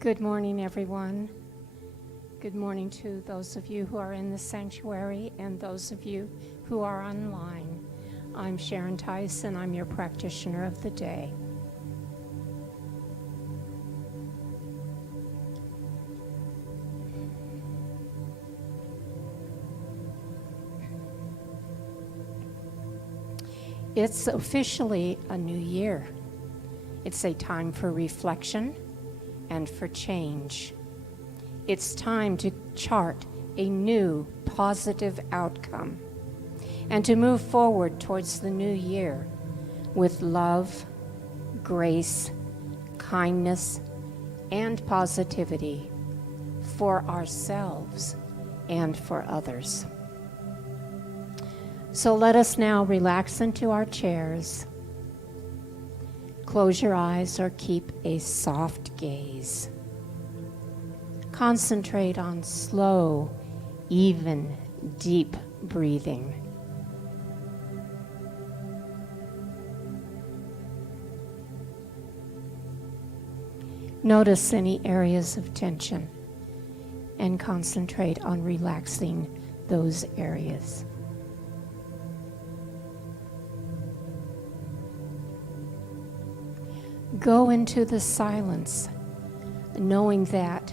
Good morning, everyone. Good morning to those of you who are in the sanctuary and those of you who are online. I'm Sharon Tice, and I'm your practitioner of the day. It's officially a new year. It's a time for reflection and for change. It's time to chart a new positive outcome and to move forward towards the new year with love, grace, kindness, and positivity for ourselves and for others. So let us now relax into our chairs. Close your eyes or keep a soft gaze. Concentrate on slow, even, deep breathing. Notice any areas of tension and concentrate on relaxing those areas. Go into the silence, knowing that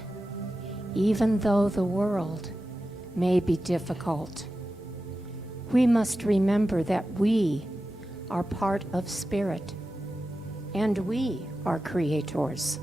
even though the world may be difficult, we must remember that we are part of spirit and we are creators.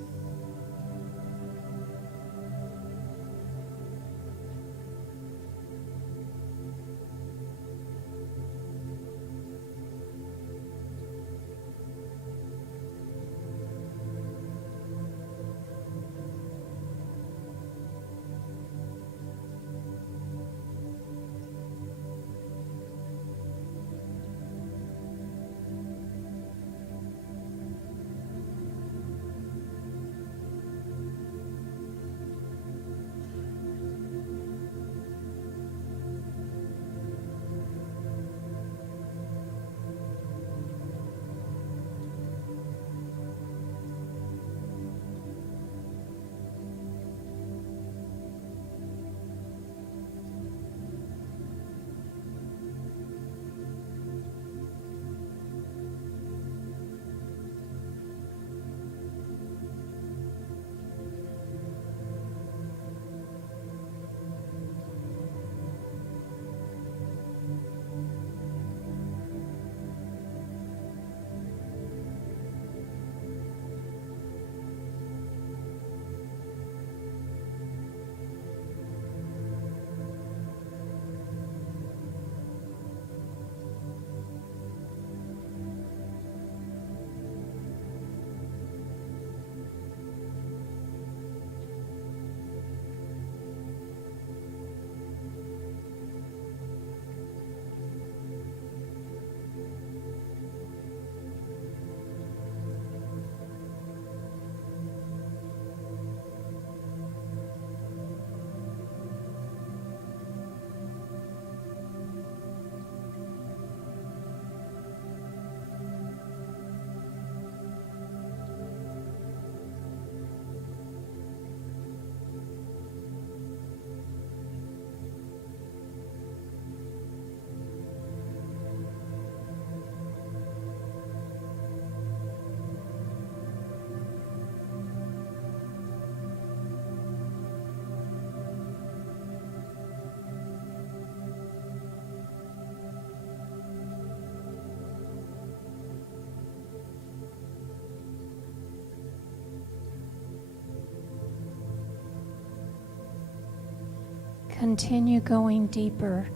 Continue going deeper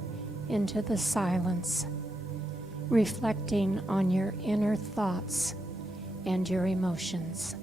into the silence, reflecting on your inner thoughts and your emotions.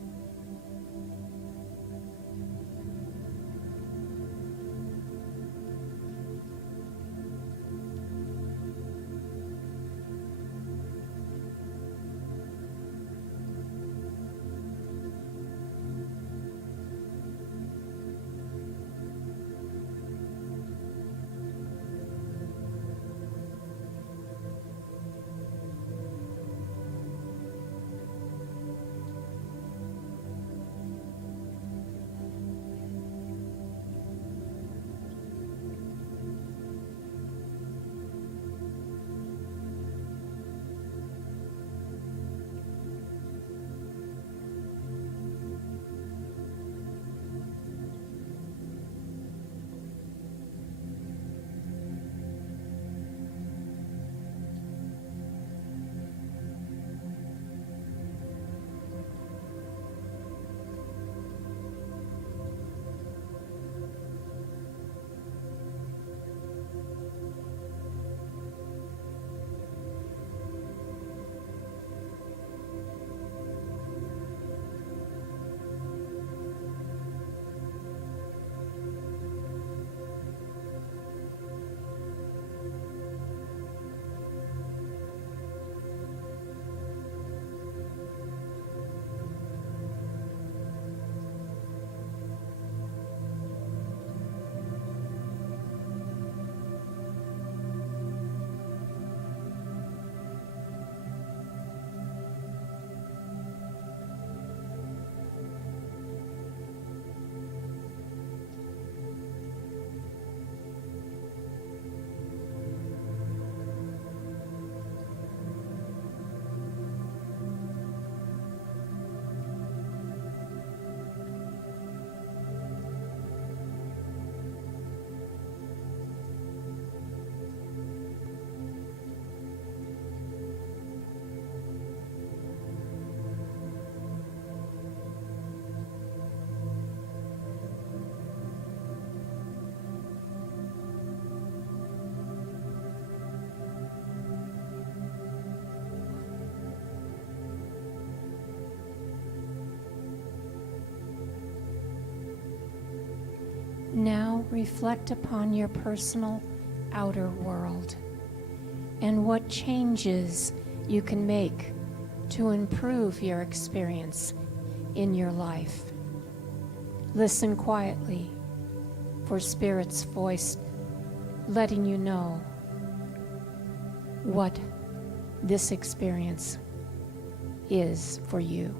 reflect upon your personal outer world and what changes you can make to improve your experience in your life. Listen quietly for Spirit's voice letting you know what this experience is for you.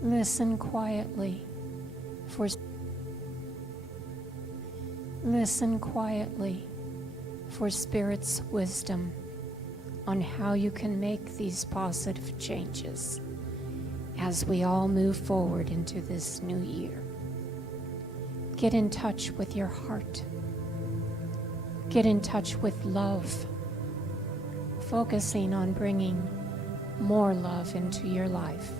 Listen quietly for Spirit's wisdom on how you can make these positive changes as we all move forward into this new year. Get in touch with your heart. Get in touch with love, focusing on bringing more love into your life.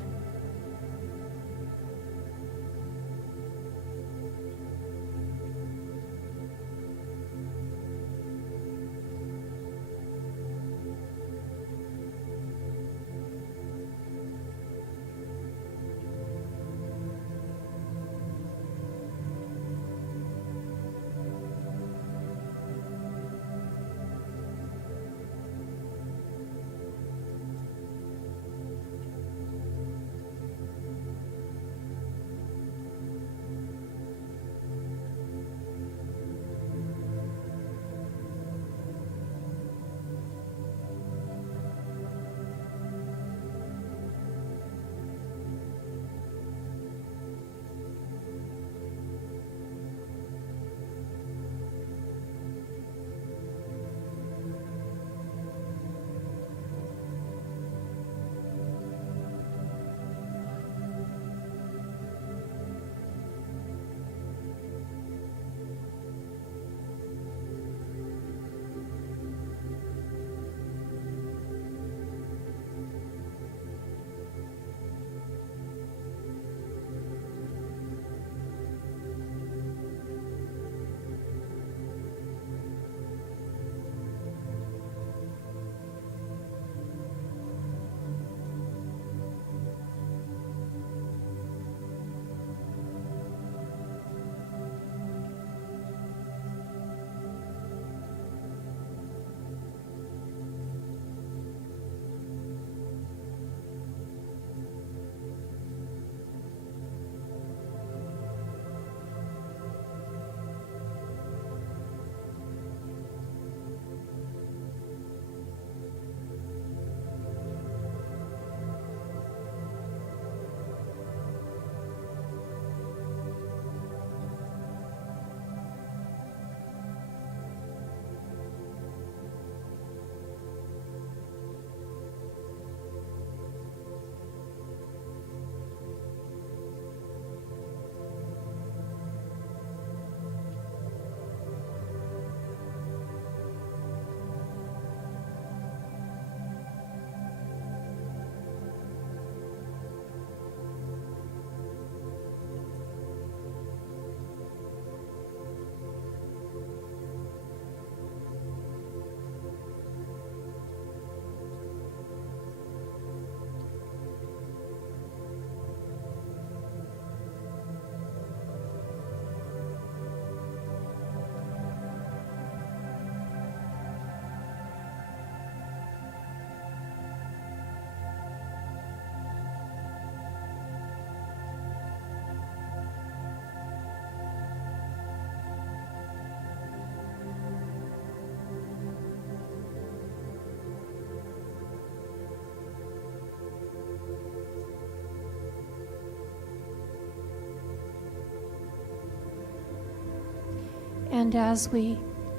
And as we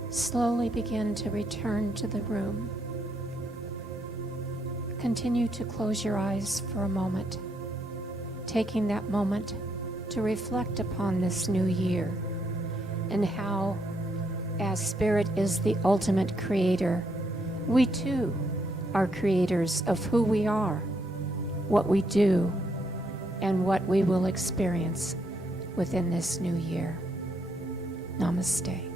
slowly begin to return to the room, continue to close your eyes for a moment, taking that moment to reflect upon this new year and how, as Spirit is the ultimate creator, we too are creators of who we are, what we do, and what we will experience within this new year. Namaste.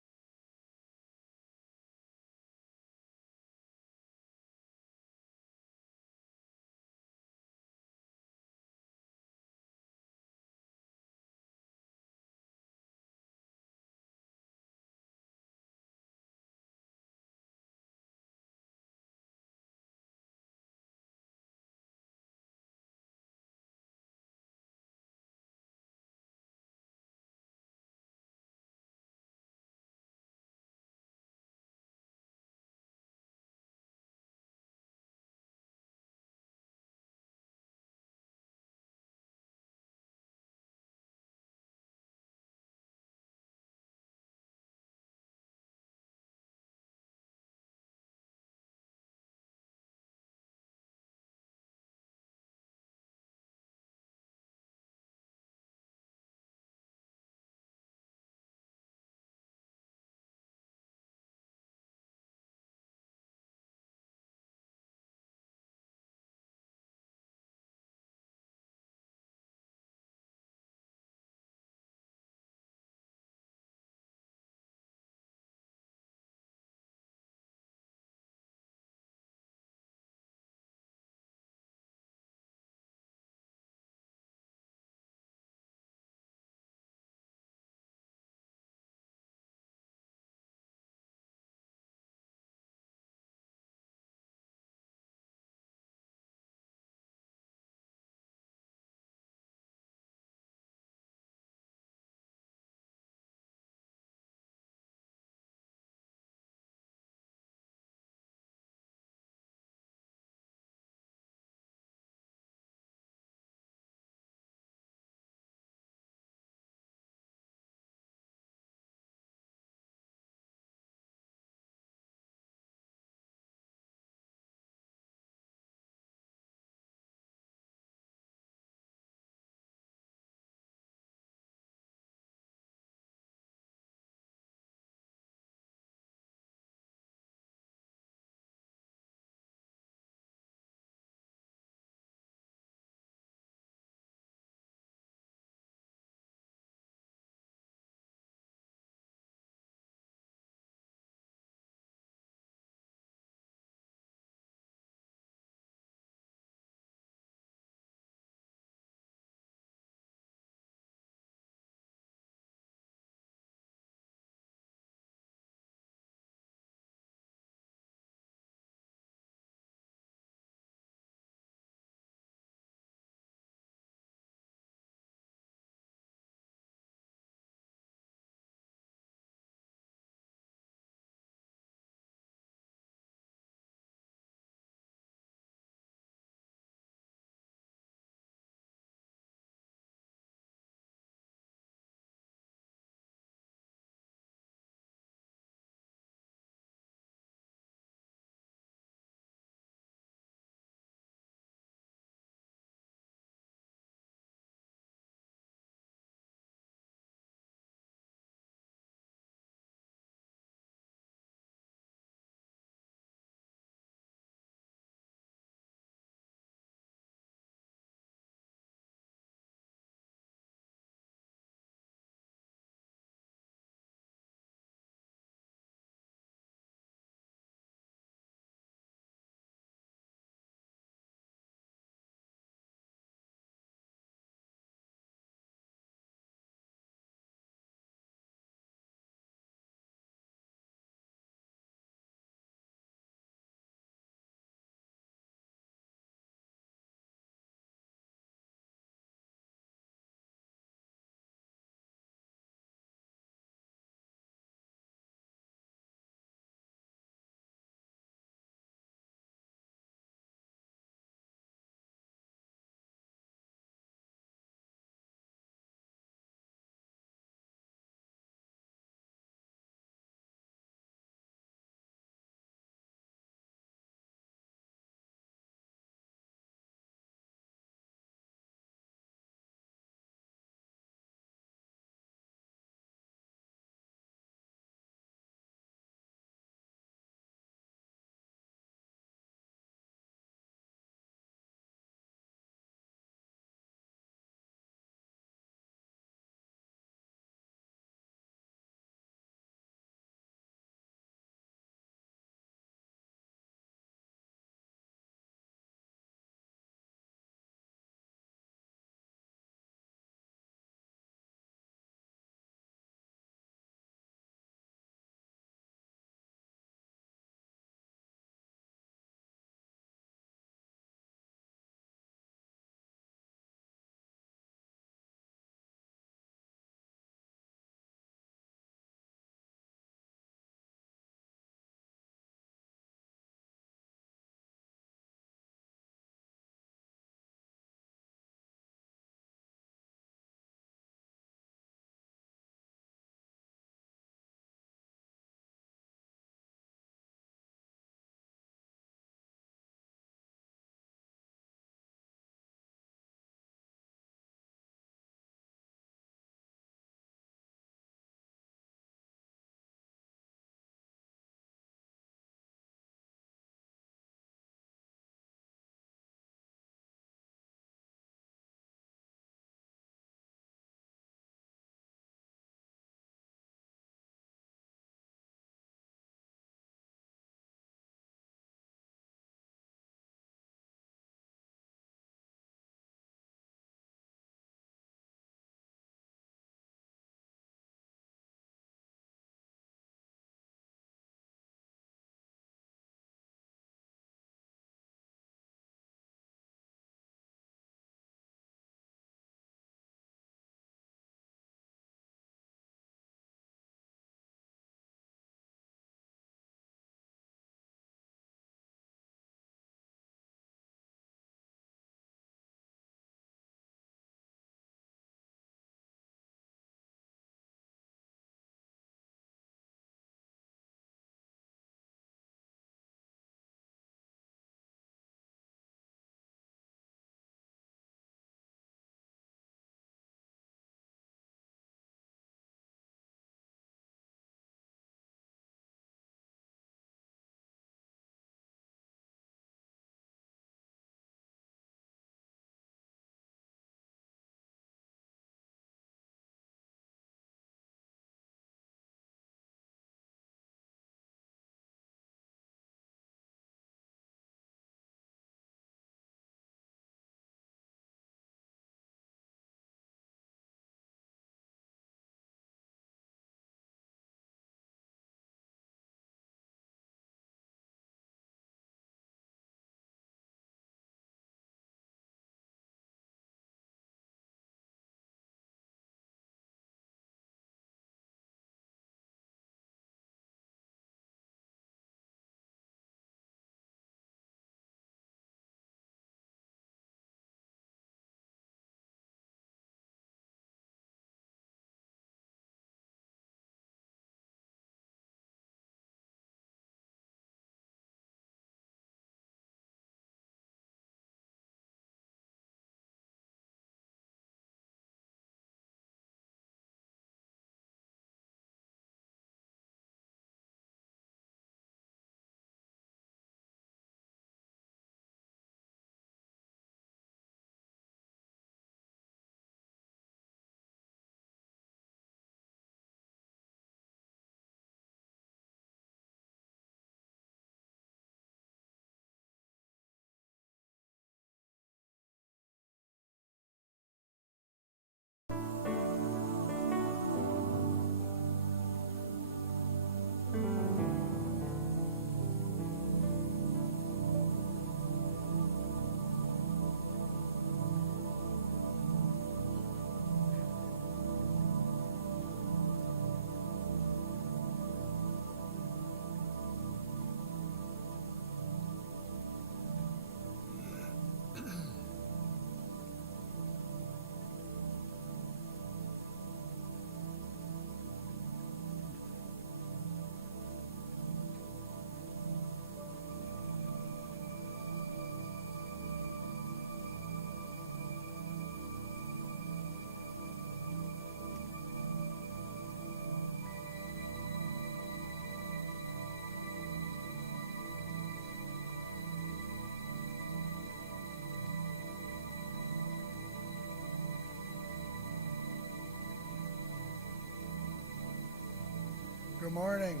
Good morning.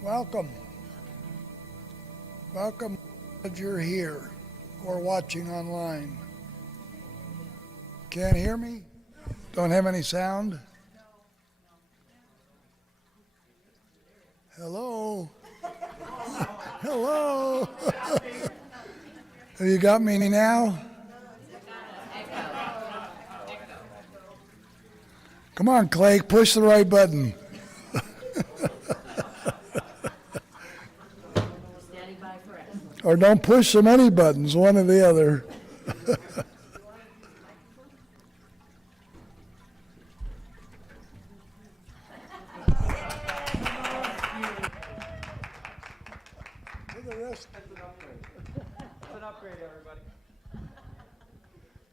Welcome. Welcome that you're here or watching online. Can't hear me? Don't have any sound? Hello? Hello? Have you got me now? Come on, Clay, push the right button. Or don't push so many buttons, one or the other.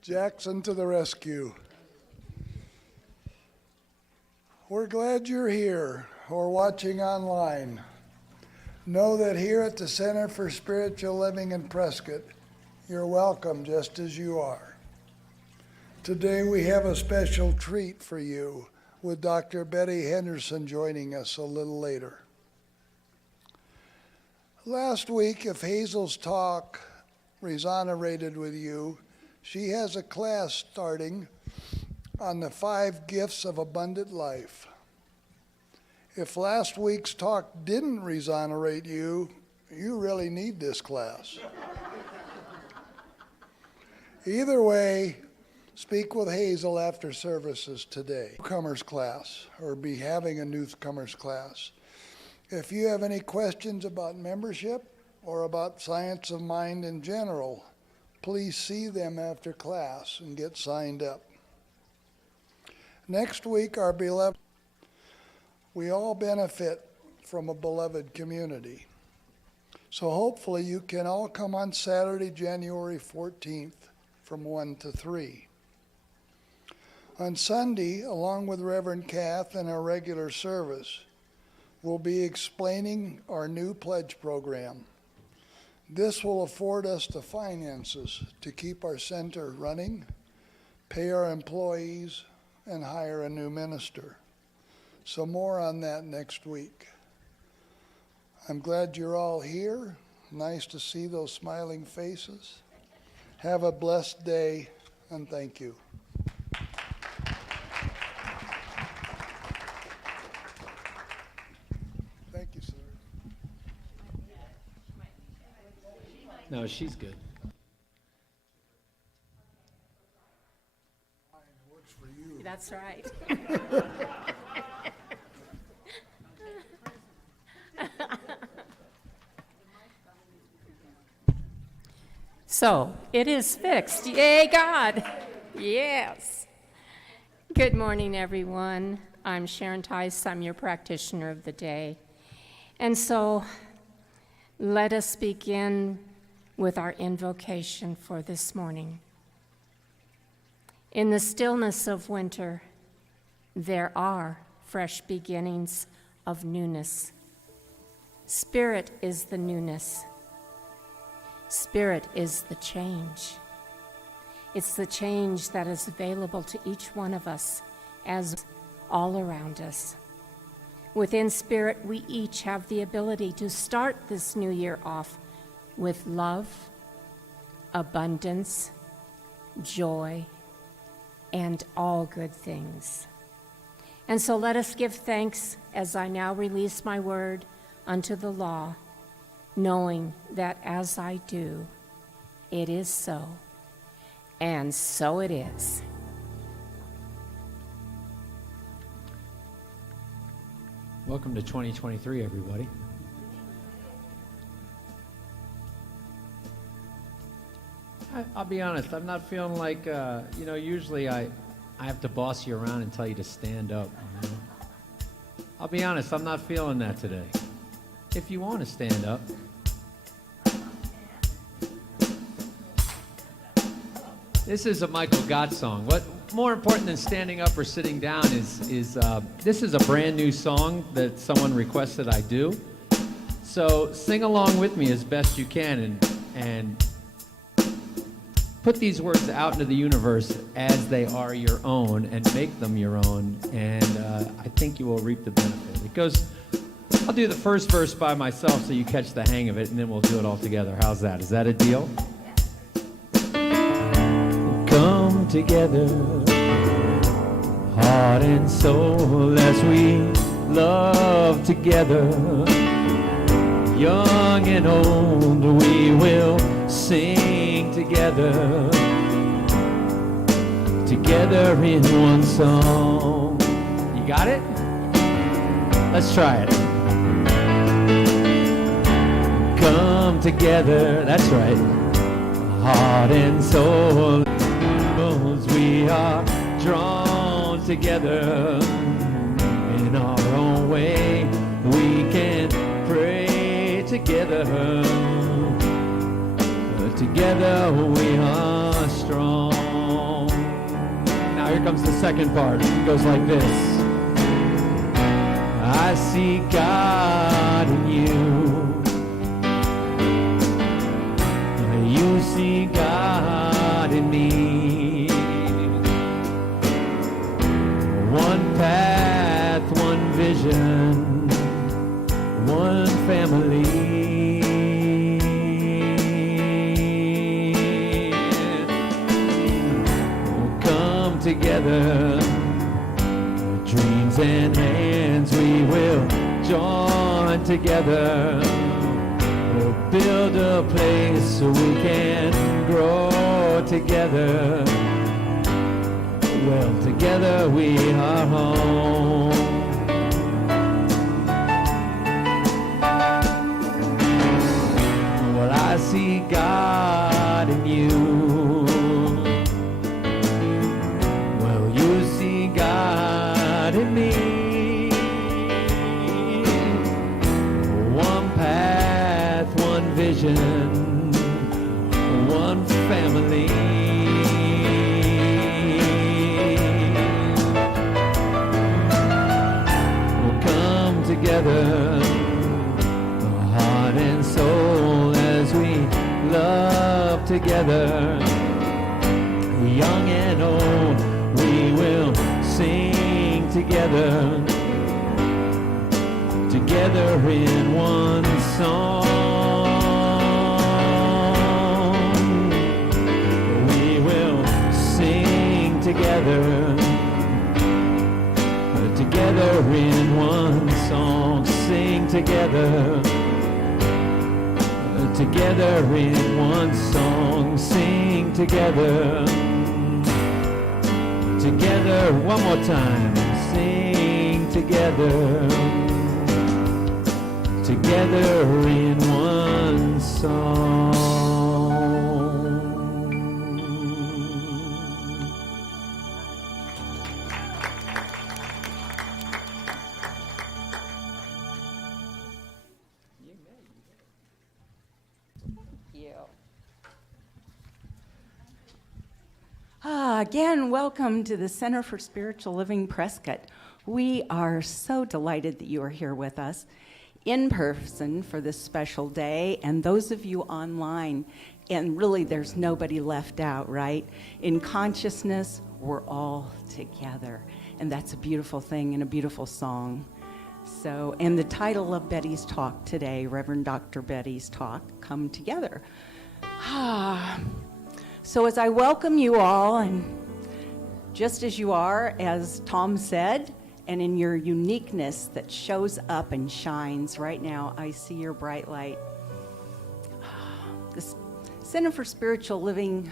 Jackson to the rescue. We're glad you're here or watching online. Know that here at the Center for Spiritual Living in Prescott, you're welcome just as you are. Today we have a special treat for you with Dr. Betty Henderson joining us a little later. Last week, if Hazel's talk resonated with you, she has a class starting on the 5 gifts of abundant life. If last week's talk didn't resonate you, you really need this class. Either way, speak with Hazel after services today. Newcomers class, or be having a newcomers class. If you have any questions about membership or about science of mind in general, please see them after class and get signed up. Next week, our beloved, we all benefit from a beloved community. So hopefully you can all come on Saturday, January 14th from 1 to 3. On Sunday, along with Reverend Kath and our regular service, we'll be explaining our new pledge program. This will afford us the finances to keep our center running, pay our employees, and hire a new minister. So more on that next week. I'm glad you're all here. Nice to see those smiling faces. Have a blessed day, and thank you. Thank you, sir. No, she's good. Works for you. That's right. So, it is fixed. Yay, God. Yes. Good morning, everyone. I'm Sharon Tice. I'm your practitioner of the day. And so, let us begin with our invocation for this morning. In the stillness of winter, there are fresh beginnings of newness. Spirit is the newness. Spirit is the change. It's the change that is available to each one of us as all around us. Within Spirit, we each have the ability to start this new year off with love, abundance, joy, and all good things. And so let us give thanks as I now release my word unto the law, knowing that as I do, it is so, and so it is. Welcome to 2023, everybody. I'll be honest, I'm not feeling like, usually I have to boss you around and tell you to stand up. You know? I'll be honest, I'm not feeling that today. If you want to stand up. This is a Michael Gott song. What more important than standing up or sitting down is this is a brand new song that someone requested I do. So sing along with me as best you can and put these words out into the universe as they are your own and make them your own, and I think you will reap the benefit. It goes, I'll do the first verse by myself so you catch the hang of it, and then we'll do it all together. How's that? Is that a deal? Come together, heart and soul, as we love together. Young and old, we will sing together, together in one song. You got it? Let's try it. Come together, that's right, heart and soul, we are drawn together in our own way. We can pray together, together we are strong. Now here comes the second part. It goes like this. I see God in you. You see God in me. One path, one vision, one family. Come together, dreams and hands we will join together. We'll build a place so we can grow together. Well, together we are home. Well, I see God in you. Well, you see God in me. One path, one vision, one family. Together, heart and soul, as we love together. Young and old, we will sing together, together in one song. We will sing together, together in one song, sing together, together in one song, sing together, together one more time, sing together, together in one song. Again, welcome to the Center for Spiritual Living Prescott. We are so delighted that you are here with us in person for this special day, and those of you online, and really there's nobody left out, right? In consciousness, we're all together, and that's a beautiful thing and a beautiful song. So, and the title of Betty's talk today, Reverend Dr. Betty's talk, Come Together. So as I welcome you all, and just as you are, as Tom said, and in your uniqueness that shows up and shines right now, I see your bright light. The Center for Spiritual Living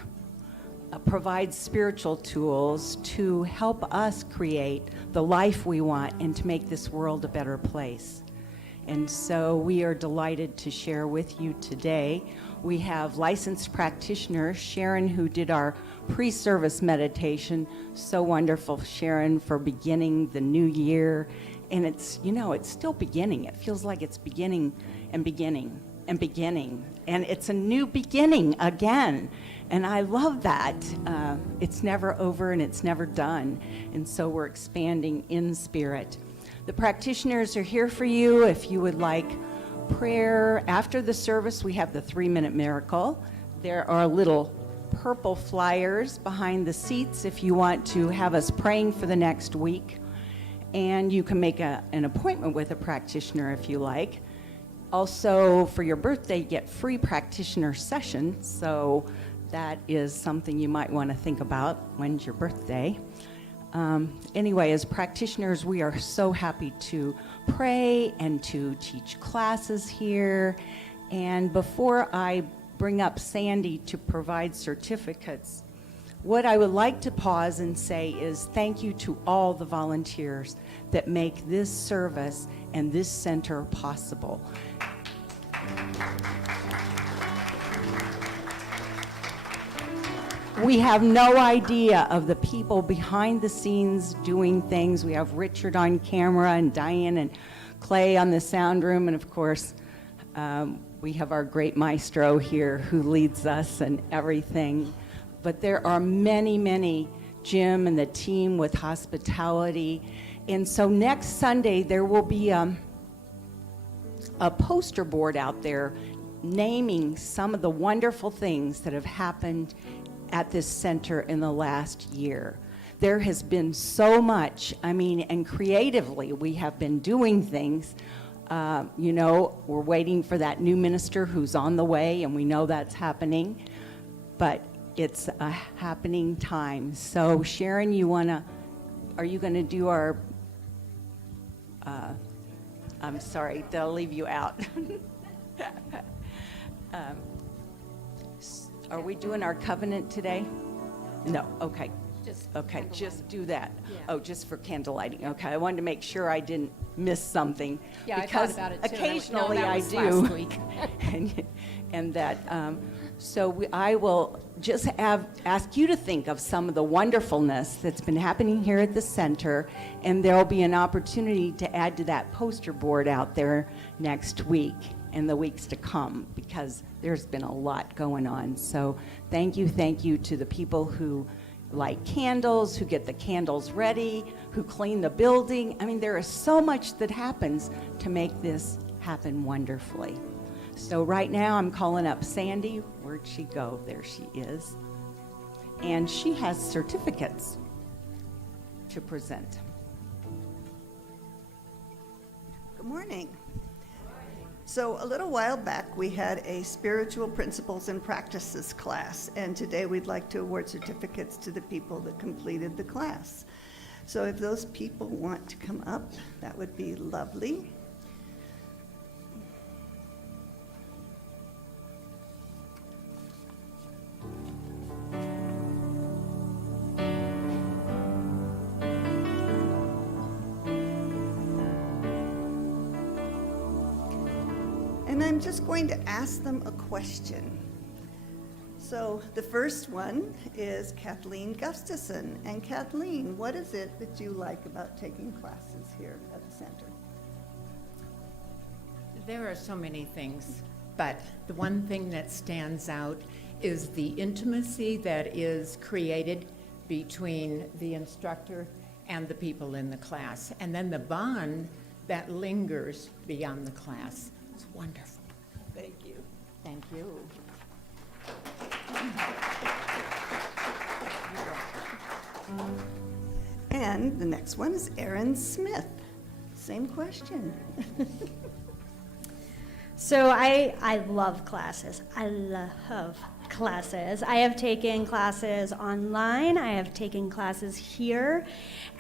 provides spiritual tools to help us create the life we want and to make this world a better place. And so we are delighted to share with you today. We have licensed practitioner Sharon, who did our pre-service meditation. So wonderful, Sharon, for beginning the new year. And it's, you know, it's still beginning. It feels like it's beginning and beginning and beginning. And it's a new beginning again. And I love that. It's never over and it's never done. And so we're expanding in spirit. The practitioners are here for you if you would like prayer. After the service, we have the 3-minute miracle. There are little purple flyers behind the seats if you want to have us praying for the next week. And you can make an appointment with a practitioner if you like. Also, for your birthday, you get free practitioner sessions, so that is something you might want to think about. When's your birthday? Anyway, as practitioners, we are so happy to pray and to teach classes here. And before I bring up Sandy to provide certificates, what I would like to pause and say is thank you to all the volunteers that make this service and this center possible. We have no idea of the people behind the scenes doing things. We have Richard on camera and Diane and Clay on the sound room, and of course, we have our great maestro here who leads us and everything. But there are many, many, Jim and the team with hospitality. And so next Sunday, there will be a poster board out there naming some of the wonderful things that have happened at this center in the last year. There has been so much, and creatively we have been doing things. We're waiting for that new minister who's on the way, and we know that's happening, but it's a happening time. So Sharon, are you gonna do our, I'm sorry, they'll leave you out. Are we doing our covenant today? No, okay. Just do that. Yeah. Oh, just for candle lighting. Okay, I wanted to make sure I didn't miss something. Yeah, because I thought about it too. Occasionally that I was do. last week. and that, I will just ask you to think of some of the wonderfulness that's been happening here at the center, and there will be an opportunity to add to that poster board out there next week and the weeks to come, because there's been a lot going on. So thank you to the people who light candles, who get the candles ready, who clean the building. There is so much that happens to make this happen wonderfully. So right now I'm calling up Sandy. Where'd she go? There she is. And she has certificates to present. Good morning. So a little while back, we had a spiritual principles and practices class, and today we'd like to award certificates to the people that completed the class. So if those people want to come up, that would be lovely. And I'm just going to ask them a question. So the first one is Kathleen Gustafson. And Kathleen, what is it that you like about taking classes here at the center? There are so many things, but the one thing that stands out is the intimacy that is created between the instructor and the people in the class, and then the bond that lingers beyond the class. It's wonderful. Thank you. Thank you. And the next one is Erin Smith. Same question. So I love classes. I love classes. I have taken classes online. I have taken classes here.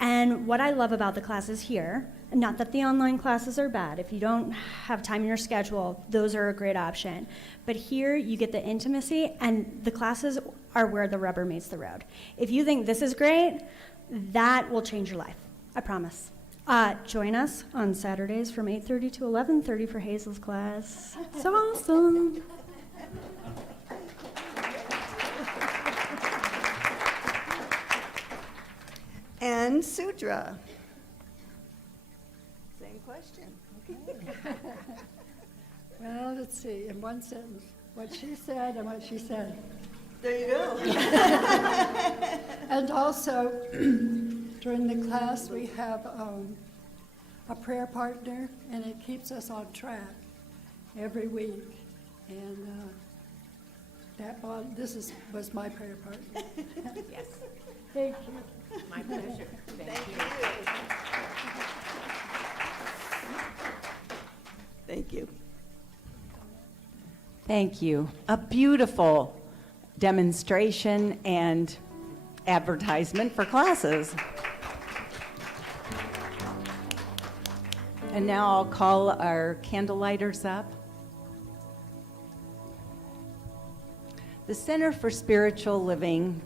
And what I love about the classes here, not that the online classes are bad. If you don't have time in your schedule, those are a great option. But here you get the intimacy, and the classes are where the rubber meets the road. If you think this is great, that will change your life. I promise. Join us on Saturdays from 8:30 to 11:30 for Hazel's class. It's awesome. And Sudra. Same question. Well, let's see, in one sentence, what she said and what she said. There you go. And also, during the class, we have a prayer partner, and it keeps us on track every week. And was my prayer part. Yes, Thank you. my pleasure. Thank you. Thank you. Thank you. A beautiful demonstration and advertisement for classes. And now I'll call our candlelighters up. The Center for Spiritual Living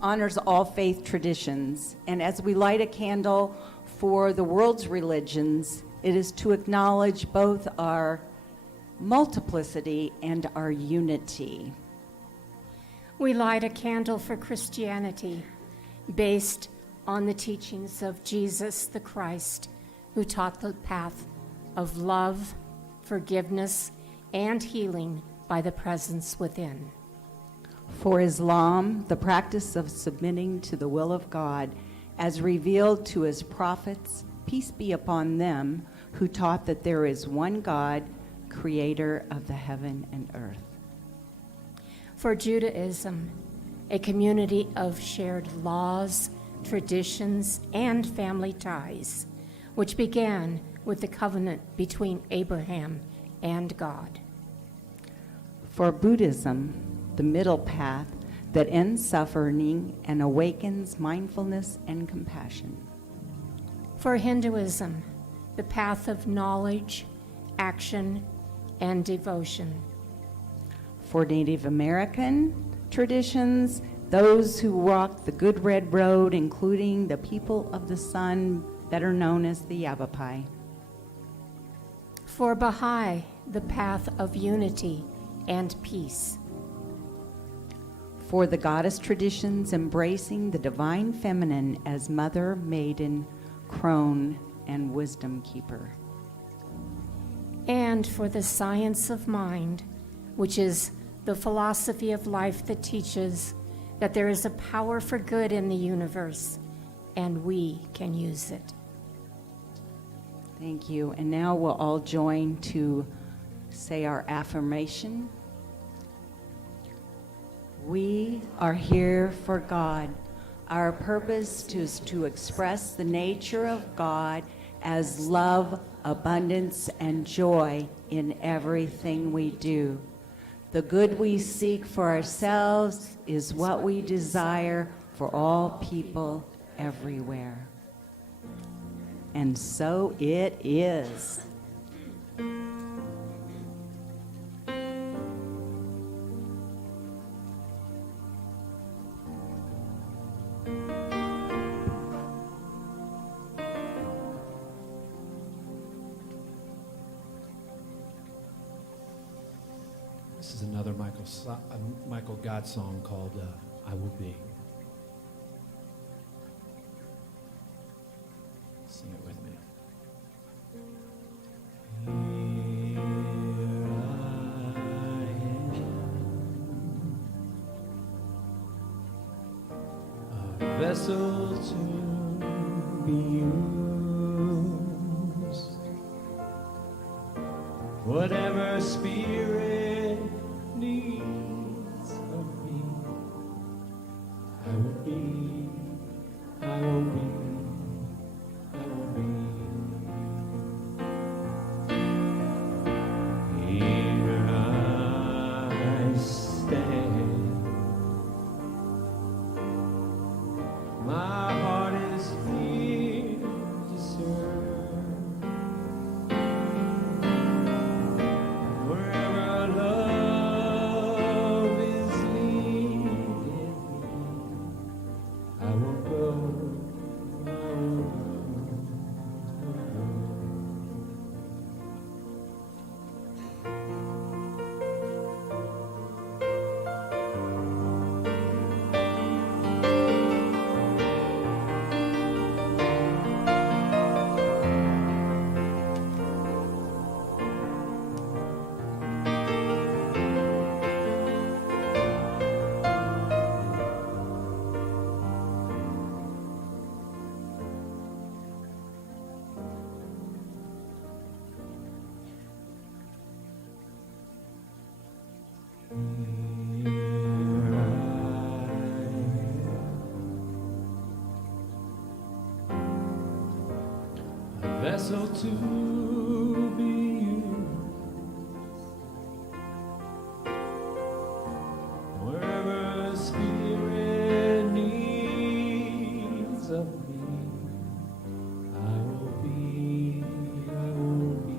honors all faith traditions, and as we light a candle for the world's religions, it is to acknowledge both our multiplicity and our unity. We light a candle for Christianity based on the teachings of Jesus the Christ, who taught the path of love, forgiveness, and healing by the presence within. For Islam, the practice of submitting to the will of God as revealed to his prophets, peace be upon them, who taught that there is one God, creator of the heaven and earth. For Judaism, a community of shared laws, traditions, and family ties, which began with the covenant between Abraham and God. For Buddhism, the middle path that ends suffering and awakens mindfulness and compassion. For Hinduism, the path of knowledge, action, and devotion. For Native American traditions, those who walk the Good Red Road, including the people of the sun, better known as the Yavapai. For Baha'i, the path of unity and peace. For the goddess traditions, embracing the divine feminine as mother, maiden, crone, and wisdom keeper. And for the science of mind, which is the philosophy of life that teaches that there is a power for good in the universe, and we can use it. Thank you. And now we'll all join to say our affirmation. We are here for God. Our purpose is to express the nature of God as love, abundance, and joy in everything we do. The good we seek for ourselves is what we desire for all people everywhere. And so it is. This is another Michael God song called I Will Be. Sing it with me. Here I am, a vessel to be used. Whatever spirit needs of me, I will be, I will be, I will be. Here I stand. My heart is here to serve. Wherever vessel to be used. Wherever Spirit needs of me, I will be, I will be,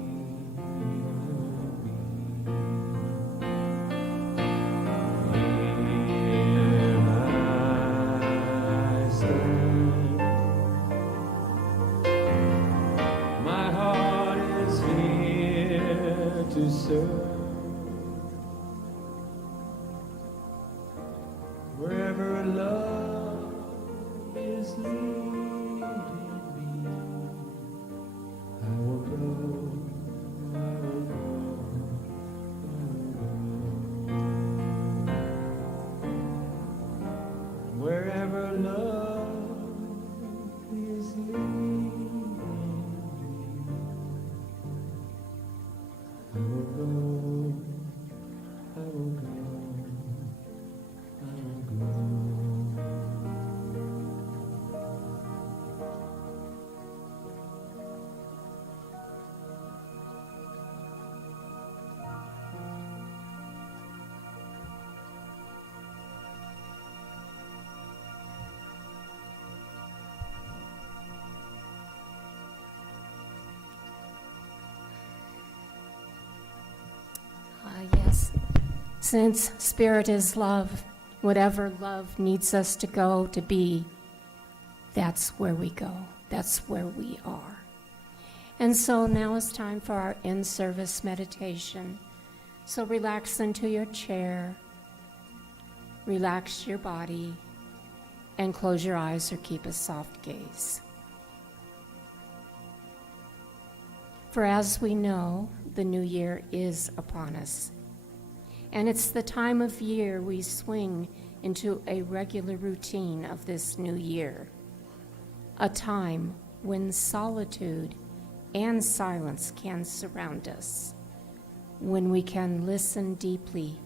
I will be. Here I stand. My heart is here to serve. Wherever love is leading me, I will go, I will go, I will go. Wherever love is leading me, I will go, I will go, I will go. Yes. Since Spirit is love, whatever love needs us to go to be, that's where we go. That's where we are. And so now it's time for our in-service meditation. So relax into your chair, relax your body, and close your eyes or keep a soft gaze. For as we know, the new year is upon us. And it's the time of year we swing into a regular routine of this new year. A time when solitude and silence can surround us, when we can listen deeply,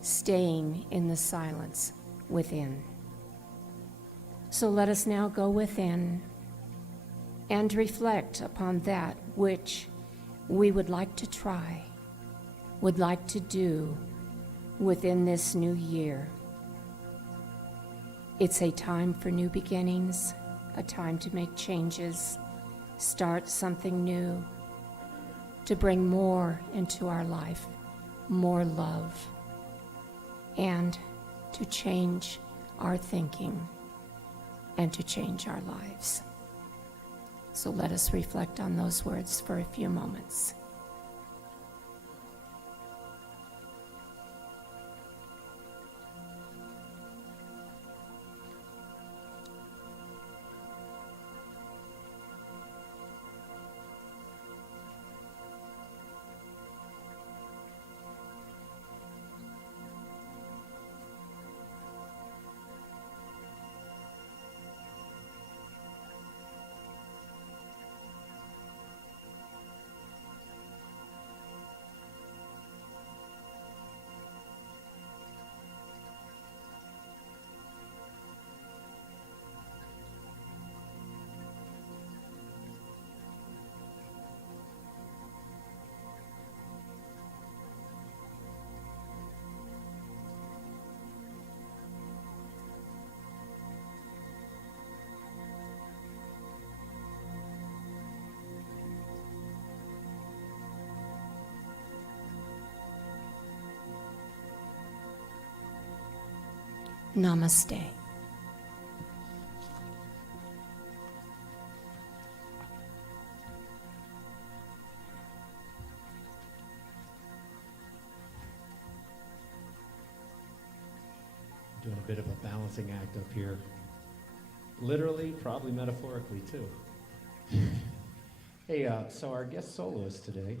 staying in the silence within. So let us now go within and reflect upon that which we would like to try, would like to do within this new year. It's a time for new beginnings, a time to make changes, start something new, to bring more into our life, more love, and to change our thinking and to change our lives. So let us reflect on those words for a few moments. Namaste. Doing a bit of a balancing act up here. Literally, probably metaphorically too. Hey, so our guest soloist today,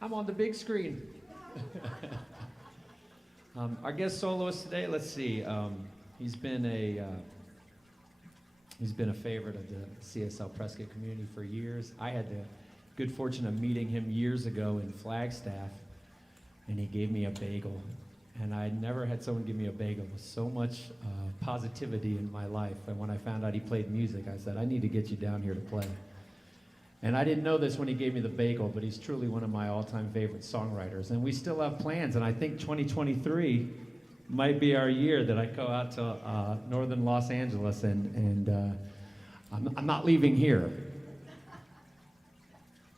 I'm on the big screen. Our guest soloist today, let's see, he's been a favorite of the CSL Prescott community for years. I had the good fortune of meeting him years ago in Flagstaff, and he gave me a bagel. And I never had someone give me a bagel with so much positivity in my life. And when I found out he played music, I said, I need to get you down here to play. And I didn't know this when he gave me the bagel, but he's truly one of my all-time favorite songwriters. And we still have plans, and I think 2023 might be our year that I go out to northern Los Angeles, and I'm not leaving here,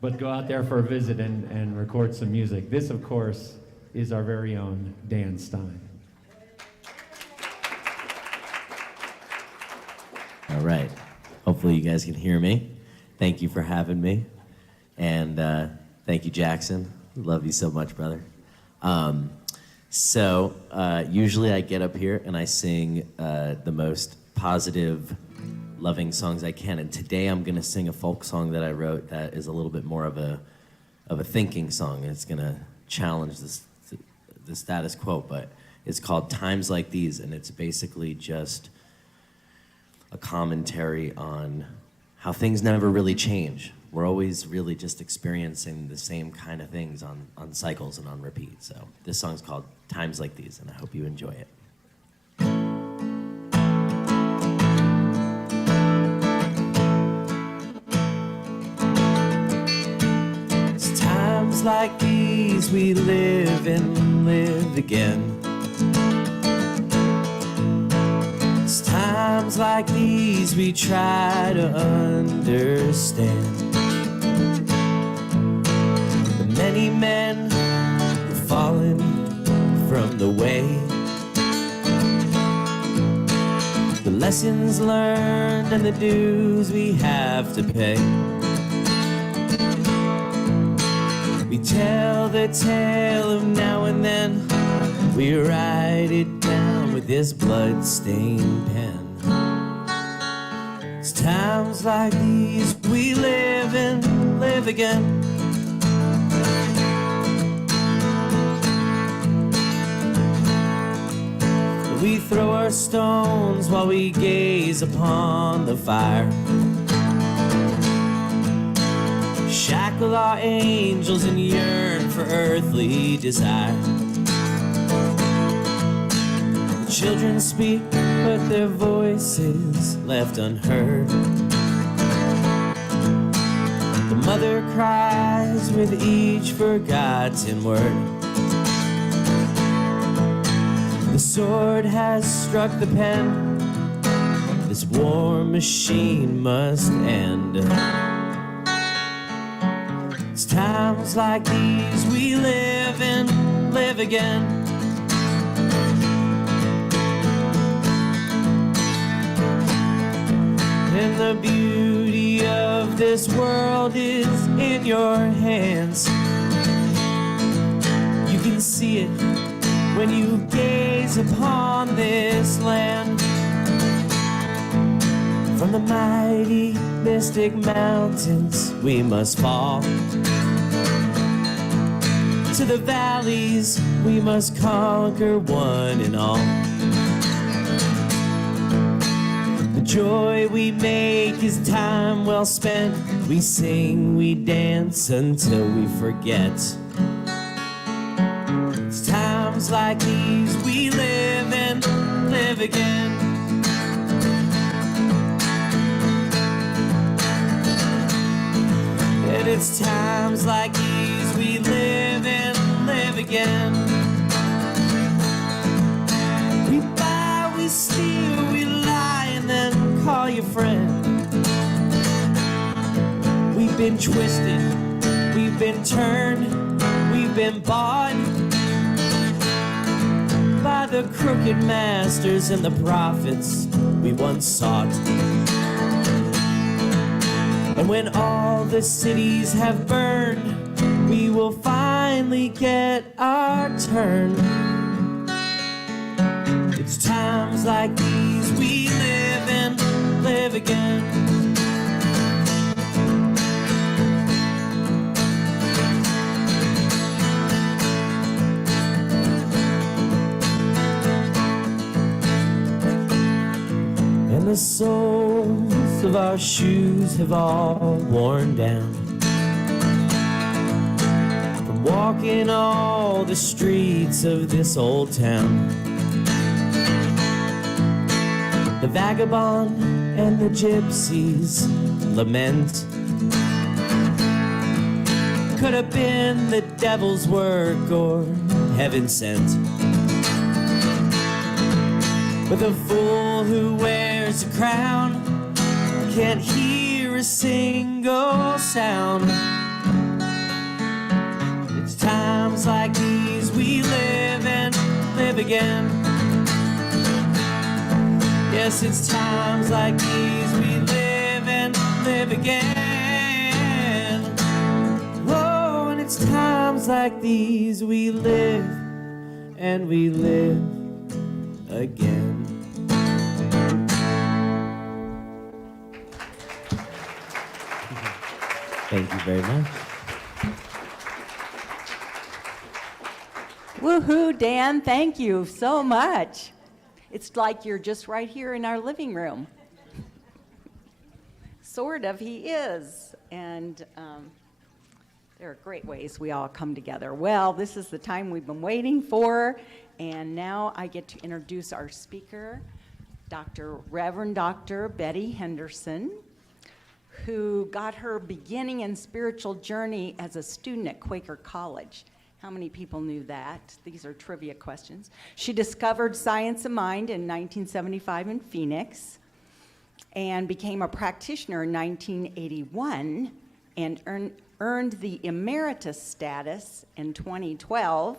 but go out there for a visit and record some music. This, of course, is our very own Dan Stein. All right. Hopefully you guys can hear me. Thank you for having me. And thank you, Jackson. Love you so much, brother. Usually I get up here and I sing the most positive, loving songs I can. And today I'm going to sing a folk song that I wrote that is a little bit more of a thinking song. It's going to challenge the status quo, but it's called Times Like These, and it's basically just a commentary on how things never really change. We're always really just experiencing the same kind of things on cycles and on repeat. So this song's called Times Like These, and I hope you enjoy it. It's times like these we live and live again. It's times like these we try to understand the many men who've fallen from the way, the lessons learned and the dues we have to pay. We tell the tale of now and then, we write it down with this blood-stained pen. It's times like these we live and live again. We throw our stones while we gaze upon the fire, shackle our angels and yearn for earthly desire. The children speak, but their voices left unheard. The mother cries with each forgotten word. The sword has struck the pen. This war machine must end. It's times like these we live and live again. And the beauty of this world is in your hands. You can see it when you gaze upon this land. From the mighty mystic mountains we must fall, to the valleys we must conquer one and all. The joy we make is time well spent. We sing, we dance until we forget. It's times like these we live and live again. And it's times like these we live and live again. We buy, we steal, we lie, and then call you friend. We've been twisted, we've been turned, we've been bought by the crooked masters and the prophets we once sought. And when all the cities have burned, we will finally get our turn. It's times like these we live and live again. And the soles of our shoes have all worn down from walking all the streets of this old town. The vagabond and the gypsies lament. Could have been the devil's work or heaven sent. But the fool who wears a crown can't hear a single sound. It's times like these we live and live again. Yes, it's times like these we live and live again. Oh, and it's times like these we live and we live again. Thank you very much. Woohoo, Dan, thank you so much. It's like you're just right here in our living room. Sort of, he is. And there are great ways we all come together. Well, this is the time we've been waiting for, and now I get to introduce our speaker, Reverend Dr. Betty Henderson, who got her beginning and spiritual journey as a student at Quaker College. How many people knew that? These are trivia questions. She discovered Science of Mind in 1975 in Phoenix and became a practitioner in 1981 and earned the emeritus status in 2012.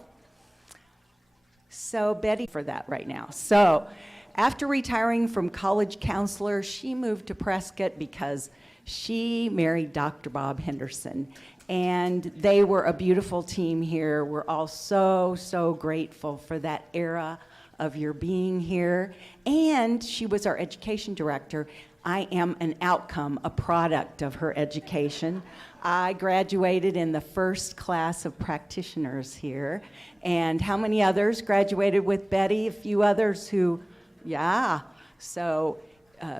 So Betty for that right now. So after retiring from college counselor, she moved to Prescott because she married Dr. Bob Henderson. And they were a beautiful team here. We're all so, so grateful for that era of your being here. And she was our education director. I am an outcome, a product of her education. I graduated in the first class of practitioners here. And how many others graduated with Betty? A few others who, yeah. So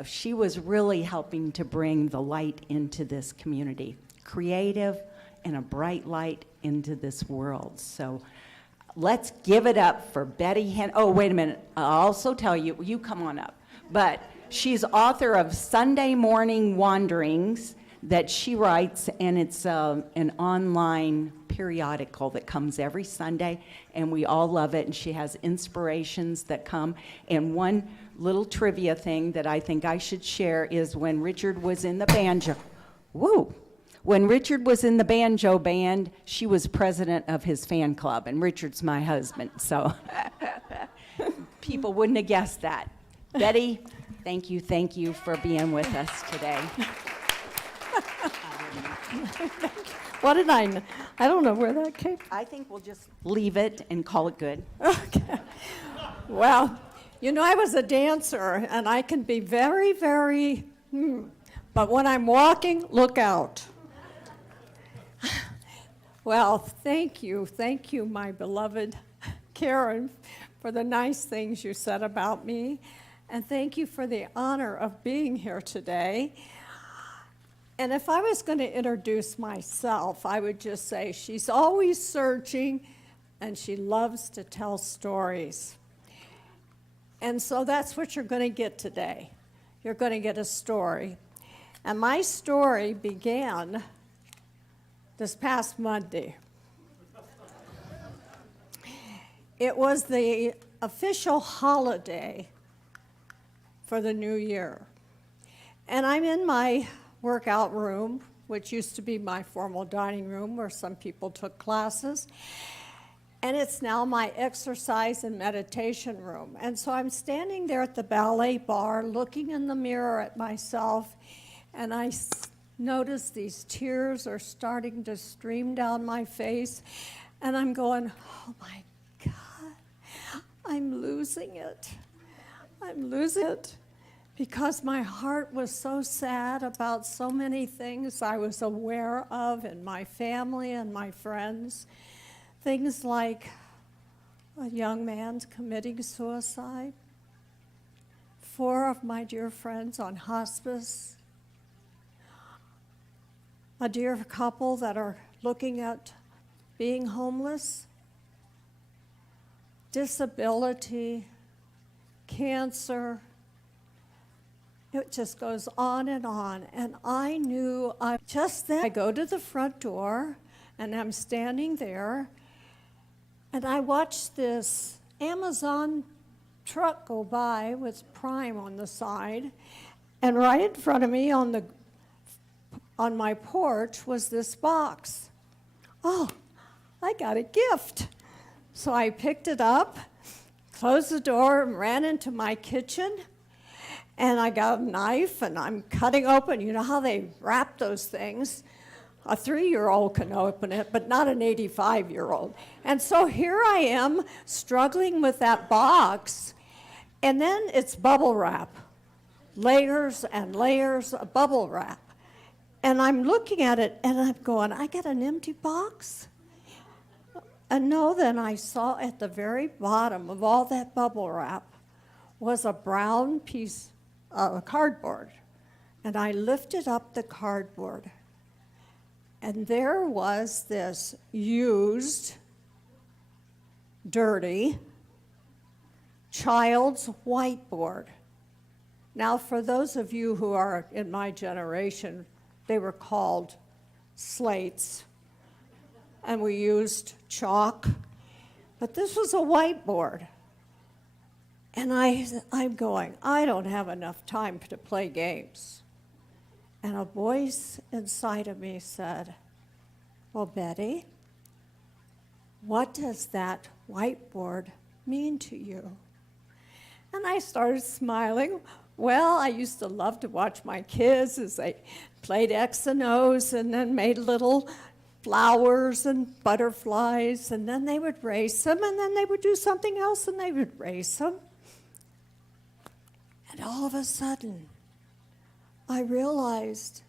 she was really helping to bring the light into this community. Creative, and a bright light into this world. So let's give it up for Betty oh, wait a minute. I'll also tell you, you come on up. But she's author of Sunday Morning Wanderings that she writes, and it's an online periodical that comes every Sunday, and we all love it, and she has inspirations that come. And one little trivia thing that I think I should share is when Richard was in the banjo, when Richard was in the banjo band, she was president of his fan club, and Richard's my husband, so people wouldn't have guessed that. Betty, thank you for being with us today. What did I don't know where that came from. I think we'll just leave it and call it good. Okay. Well, you know, I was a dancer, and I can be very, very, but when I'm walking, look out. Well, thank you, my beloved Karen, for the nice things you said about me, and thank you for the honor of being here today. And if I was going to introduce myself, I would just say she's always searching, and she loves to tell stories. And so that's what you're going to get today. You're going to get a story. And my story began this past Monday. It was the official holiday for the new year. And I'm in my workout room, which used to be my formal dining room where some people took classes. And it's now my exercise and meditation room. And so I'm standing there at the ballet bar looking in the mirror at myself, and I notice these tears are starting to stream down my face, and I'm going, oh my God, I'm losing it. I'm losing it because my heart was so sad about so many things I was aware of in my family and my friends. Things like a young man committing suicide, 4 of my dear friends on hospice, a dear couple that are looking at being homeless, disability, cancer. It just goes on. And I knew just then I go to the front door and I'm standing there and I watched this Amazon truck go by with Prime on the side. And right in front of me on my porch was this box. Oh, I got a gift. So I picked it up, closed the door, and ran into my kitchen. And I got a knife, and I'm cutting open. You know how they wrap those things? A 3-year-old can open it, but not an 85-year-old. And so here I am struggling with that box, and then it's bubble wrap, layers and layers of bubble wrap. And I'm looking at it, and I'm going, I got an empty box? And no, then I saw at the very bottom of all that bubble wrap was a brown piece cardboard. And I lifted up the cardboard, and there was this used, dirty child's whiteboard. Now, for those of you who are in my generation, they were called slates, and we used chalk, but this was a whiteboard. And I'm going, I don't have enough time to play games. And a voice inside of me said, well, Betty, what does that whiteboard mean to you? And I started smiling. Well, I used to love to watch my kids as they played X and O's and then made little flowers and butterflies, and then they would race them, and then they would do something else and they would race them. And all of a sudden, I realized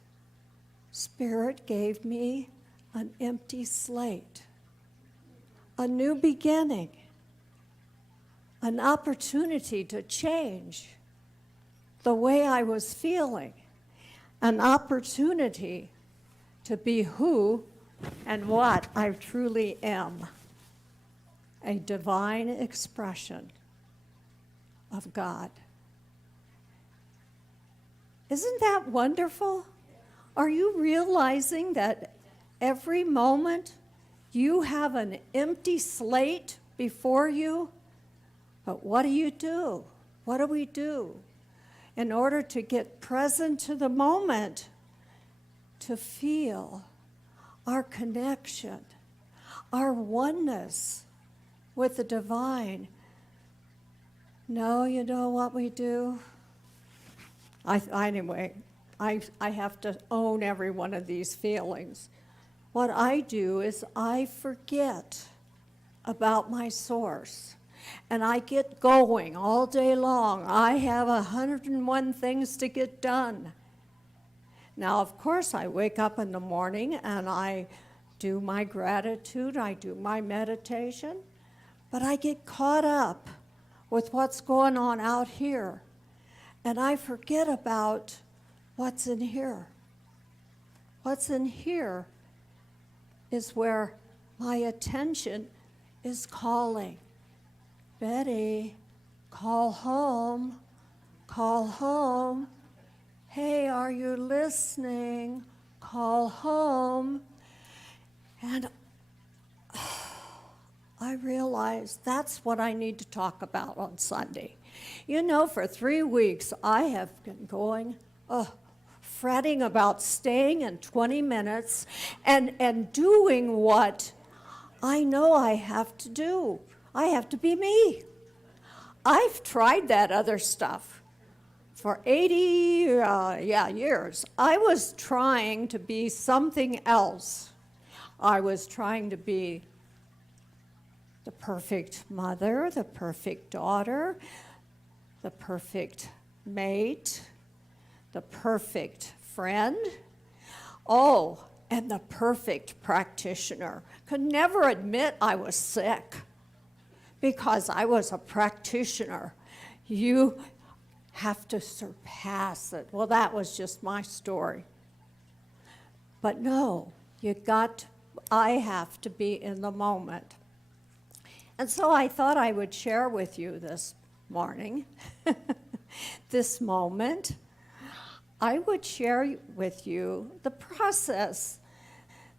Spirit gave me an empty slate, a new beginning, an opportunity to change the way I was feeling, an opportunity to be who and what I truly am, a divine expression of God. Isn't that wonderful? Are you realizing that every moment you have an empty slate before you? But what do? What do we do in order to get present to the moment, to feel our connection, our oneness with the divine? No, you know what we do? Anyway, I have to own every one of these feelings. What I do is I forget about my source, and I get going all day long. I have 101 things to get done. Now, of course, I wake up in the morning and I do my gratitude, I do my meditation, but I get caught up with what's going on out here. And I forget about what's in here. What's in here is where my attention is calling. Betty, call home, call home. Hey, are you listening? Call home. And I realized that's what I need to talk about on Sunday. You know, for 3 weeks, I have been going, fretting about staying in 20 minutes and doing what I know I have to do. I have to be me. I've tried that other stuff for 80 years. I was trying to be something else. I was trying to be the perfect mother, the perfect daughter, the perfect mate, the perfect friend. Oh, and the perfect practitioner. Could never admit I was sick because I was a practitioner. You have to surpass it. Well, that was just my story. But no, I have to be in the moment. And so I thought I would share with you this morning, this moment. I would share with you the process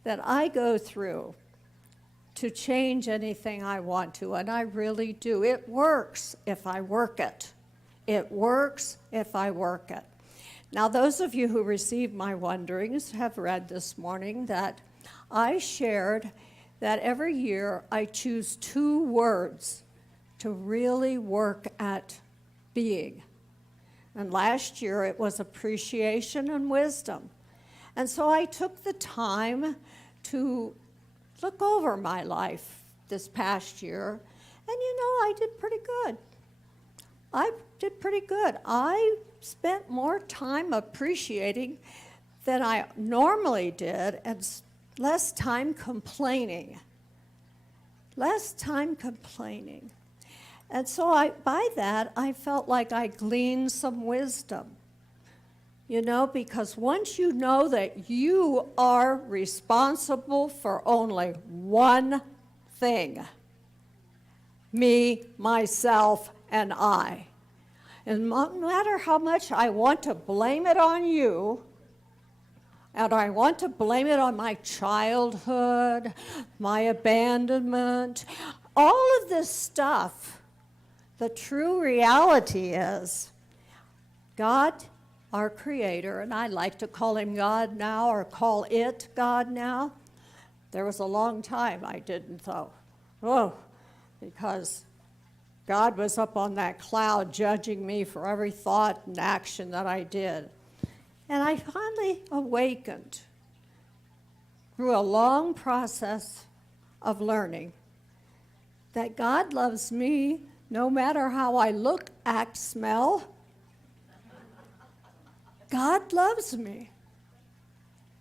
that I go through to change anything I want to, and I really do. It works if I work it. It works if I work it. Now, those of you who received my wonderings have read this morning that I shared that every year I choose 2 words to really work at being. And last year it was appreciation and wisdom. And so I took the time to look over my life this past year, and I did pretty good. I spent more time appreciating than I normally did and less time complaining. And so by that, I felt like I gleaned some wisdom. Because once you know that you are responsible for only one thing, me, myself, and I. And no matter how much I want to blame it on you, and I want to blame it on my childhood, my abandonment, all of this stuff, the true reality is God, our Creator, and I like to call Him God now or call it God now. There was a long time I didn't, though. Because God was up on that cloud judging me for every thought and action that I did. And I finally awakened through a long process of learning that God loves me no matter how I look, act, smell. God loves me.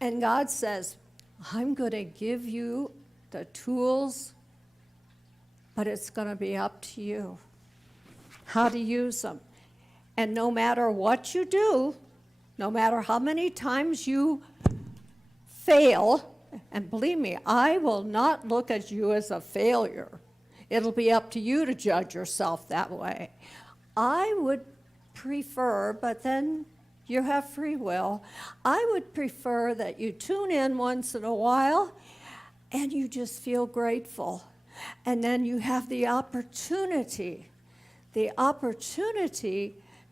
And God says, I'm going to give you the tools, but it's going to be up to you how to use them. And no matter what you do, no matter how many times you fail, and believe me, I will not look at you as a failure. It'll be up to you to judge yourself that way. I would prefer, but then you have free will, I would prefer that you tune in once in a while and you just feel grateful. And then you have the opportunity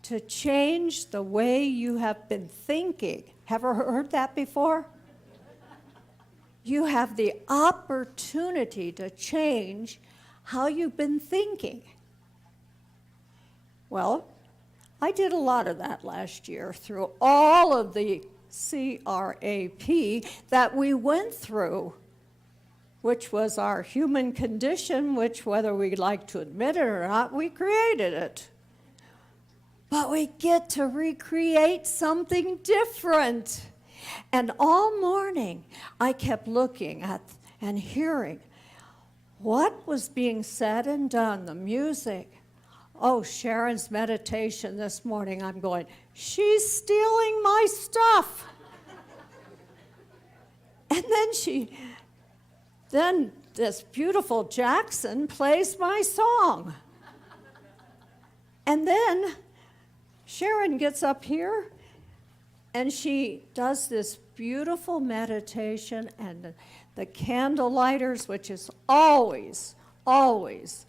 to change the way you have been thinking. Have you heard that before? You have the opportunity to change how you've been thinking. Well, I did a lot of that last year through all of the CRAP that we went through, which was our human condition, which whether we like to admit it or not, we created it. But we get to recreate something different. And all morning, I kept looking at and hearing what was being said and done, the music. Oh, Sharon's meditation this morning, I'm going, she's stealing my stuff. And then this beautiful Jackson plays my song. And then Sharon gets up here and she does this beautiful meditation, and the candle lighters, which is always, always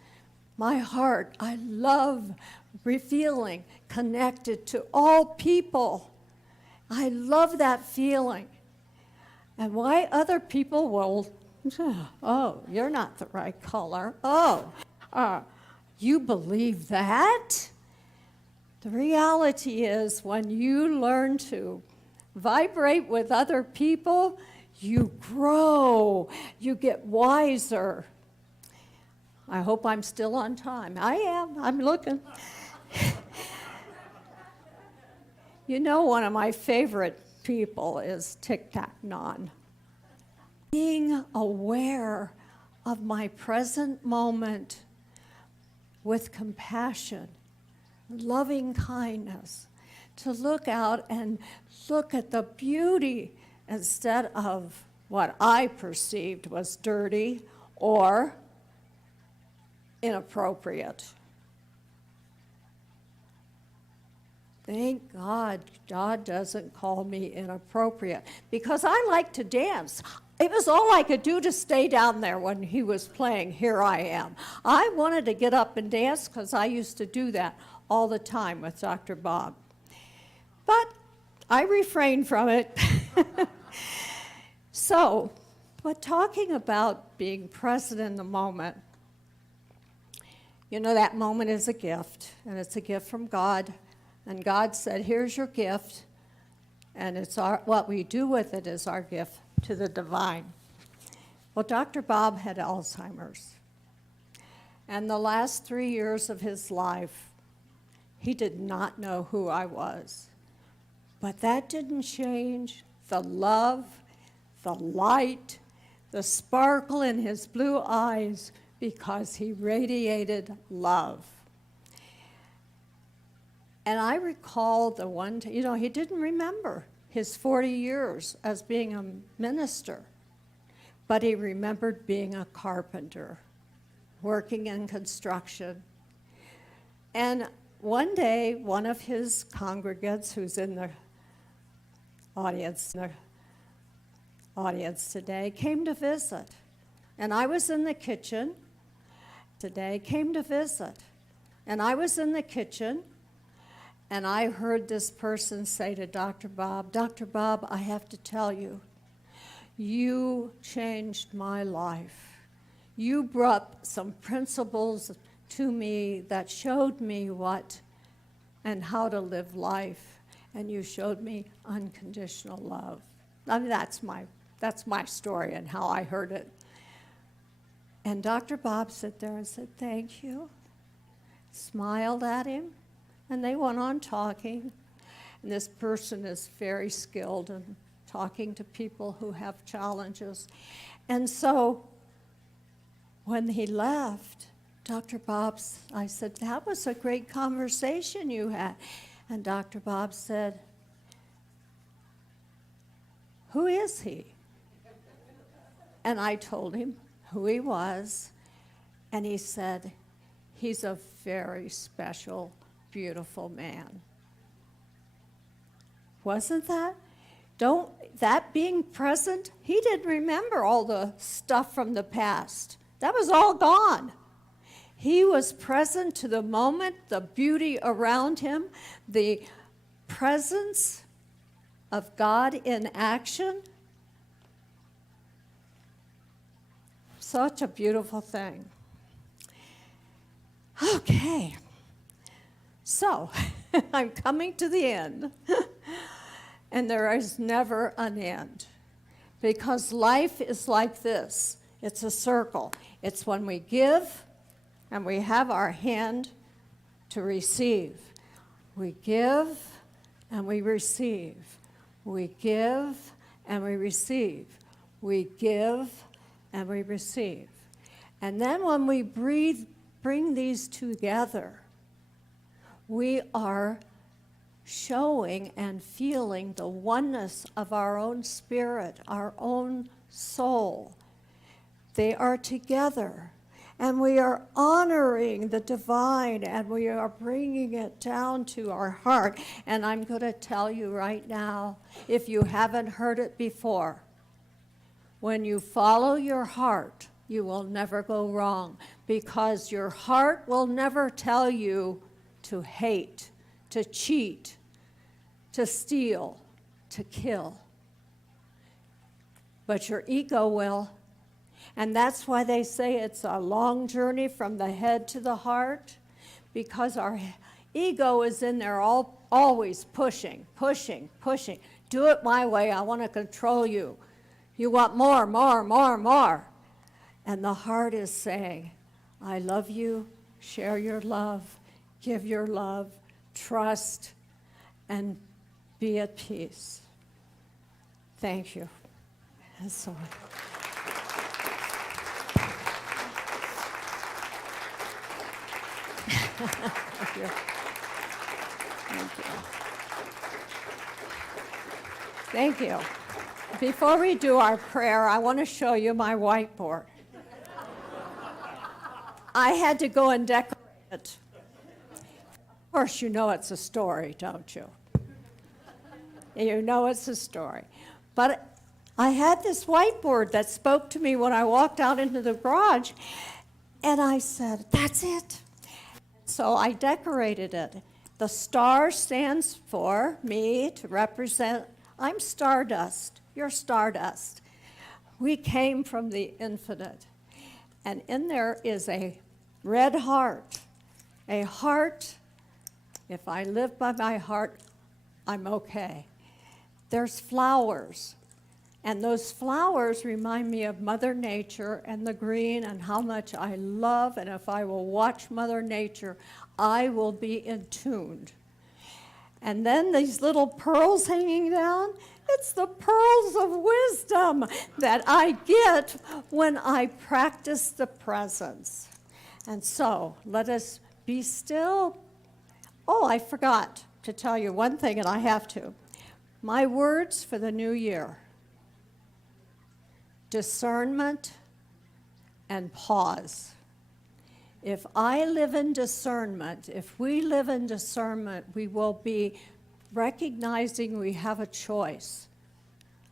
my heart. I love feeling connected to all people. I love that feeling. And why other people will, oh, you're not the right color. Oh, you believe that? The reality is when you learn to vibrate with other people, you grow, you get wiser. I hope I'm still on time. I am, I'm looking. One of my favorite people is Tic Tac Non. Being aware of my present moment with compassion, loving kindness, to look out and look at the beauty instead of what I perceived was dirty or inappropriate. Thank God God doesn't call me inappropriate, because I like to dance. It was all I could do to stay down there when he was playing Here I Am. I wanted to get up and dance because I used to do that all the time with Dr. Bob. But I refrained from it. So, but talking about being present in the moment, you know, that moment is a gift, and it's a gift from God. And God said, here's your gift, and it's what we do with it is our gift to the divine. Well, Dr. Bob had Alzheimer's, and the last 3 years of his life, he did not know who I was. But that didn't change the love, the light, the sparkle in his blue eyes, because he radiated love. And I recall the one, he didn't remember his 40 years as being a minister, but he remembered being a carpenter, working in construction. And one day, one of his congregants, who's in the audience today, came to visit. And I was in the kitchen today, came to visit. And I was in the kitchen, and I heard this person say to Dr. Bob, Dr. Bob, I have to tell you, you changed my life. You brought some principles to me that showed me what and how to live life, and you showed me unconditional love. I mean, that's my story and how I heard it. And Dr. Bob sat there and said, thank you, smiled at him, and they went on talking. And this person is very skilled in talking to people who have challenges. And so when he left, Dr. Bob, I said, that was a great conversation you had. And Dr. Bob said, who is he? And I told him who he was, and he said, he's a very special, beautiful man. Wasn't that? That being present, he didn't remember all the stuff from the past. That was all gone. He was present to the moment, the beauty around him, the presence of God in action. Such a beautiful thing. Okay, so I'm coming to the end, and there is never an end, because life is like this. It's a circle. It's when we give and we have our hand to receive. We give and we receive. We give and we receive. We give and we receive. And then when we bring these together, we are showing and feeling the oneness of our own spirit, our own soul. They are together, and we are honoring the divine, and we are bringing it down to our heart. And I'm going to tell you right now, if you haven't heard it before, when you follow your heart, you will never go wrong, because your heart will never tell you to hate, to cheat, to steal, to kill. But your ego will. And that's why they say it's a long journey from the head to the heart, because our ego is in there always pushing. Do it my way. I want to control you. You want more. And the heart is saying, I love you, share your love, give your love, trust, and be at peace. Thank you. And so Thank you. Thank you. Thank you. before we do our prayer, I want to show you my whiteboard. I had to go and decorate it. Of course, you know it's a story, don't you? You know it's a story. But I had this whiteboard that spoke to me when I walked out into the garage, and I said, that's it. So I decorated it. The star stands for me to represent, I'm stardust, you're stardust. We came from the infinite. And in there is a red heart. A heart, if I live by my heart, I'm okay. There's flowers. And those flowers remind me of Mother Nature and the green and how much I love. And if I will watch Mother Nature, I will be attuned. And then these little pearls hanging down, it's the pearls of wisdom that I get when I practice the presence. And so let us be still. Oh, I forgot to tell you one thing, and I have to. My words for the new year: discernment and pause. If I live in discernment, if we live in discernment, we will be recognizing we have a choice,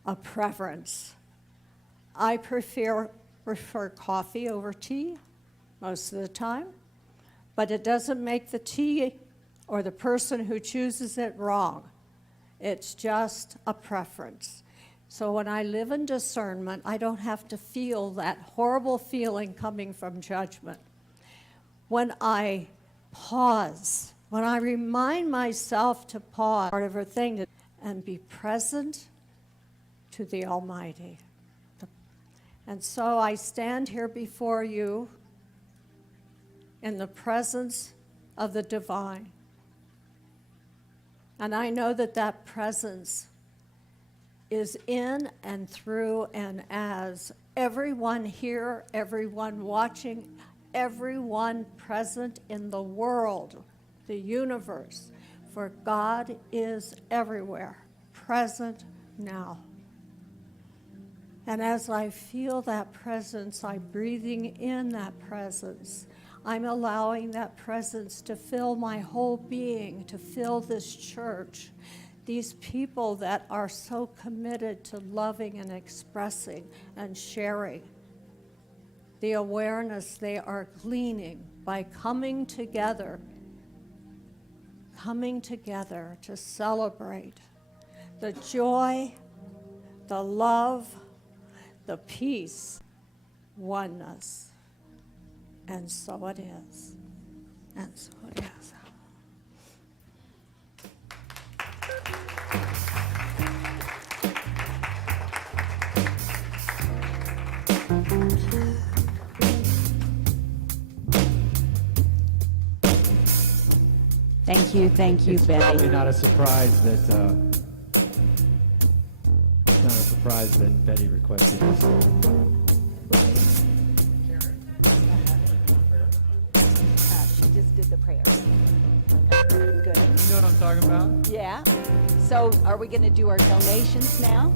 a preference. I prefer coffee over tea most of the time, but it doesn't make the tea or the person who chooses it wrong. It's just a preference. So when I live in discernment, I don't have to feel that horrible feeling coming from judgment. When I pause, when I remind myself to pause, part of a thing, and be present to the Almighty. And so I stand here before you in the presence of the divine. And I know that that presence is in and through and as everyone here, everyone watching, everyone present in the world, the universe, for God is everywhere, present now. And as I feel that presence, I'm breathing in that presence. I'm allowing that presence to fill my whole being, to fill this church, these people that are so committed to loving and expressing and sharing. The awareness they are gleaning by coming together to celebrate the joy, the love, the peace, oneness. And so it is. And so it is. Thank you, It's Betty. probably not a surprise that Betty requested this. She just did the prayer. Good. You know what I'm talking about? Yeah. So are we going to do our donations now?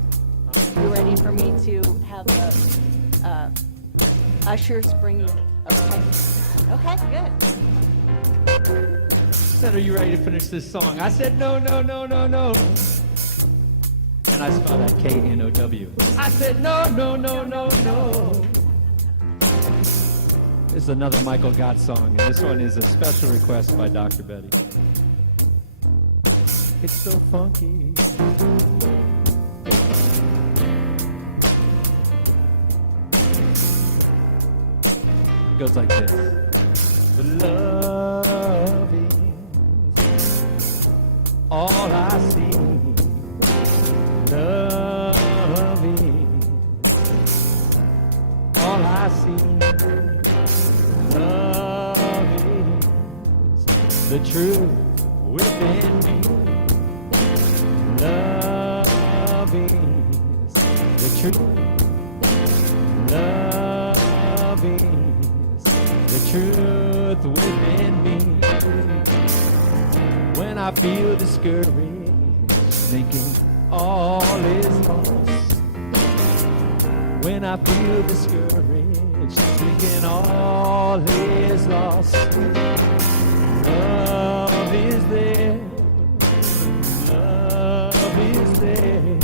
You ready for me to have the ushers bring you? Okay. Okay, good. Said, are you ready to finish this song? I said, no. And I spell that K-N-O-W. I said, no. This is another Michael Gott song, and this one is a special request by Dr. Betty. It's so funky. It goes like this. The love is all I see. Love is all I see. Love is the truth within me. Love is the truth. Love is the truth within me. When I feel discouraged, thinking all is lost, When I feel discouraged, thinking all is lost, love is there, love is there,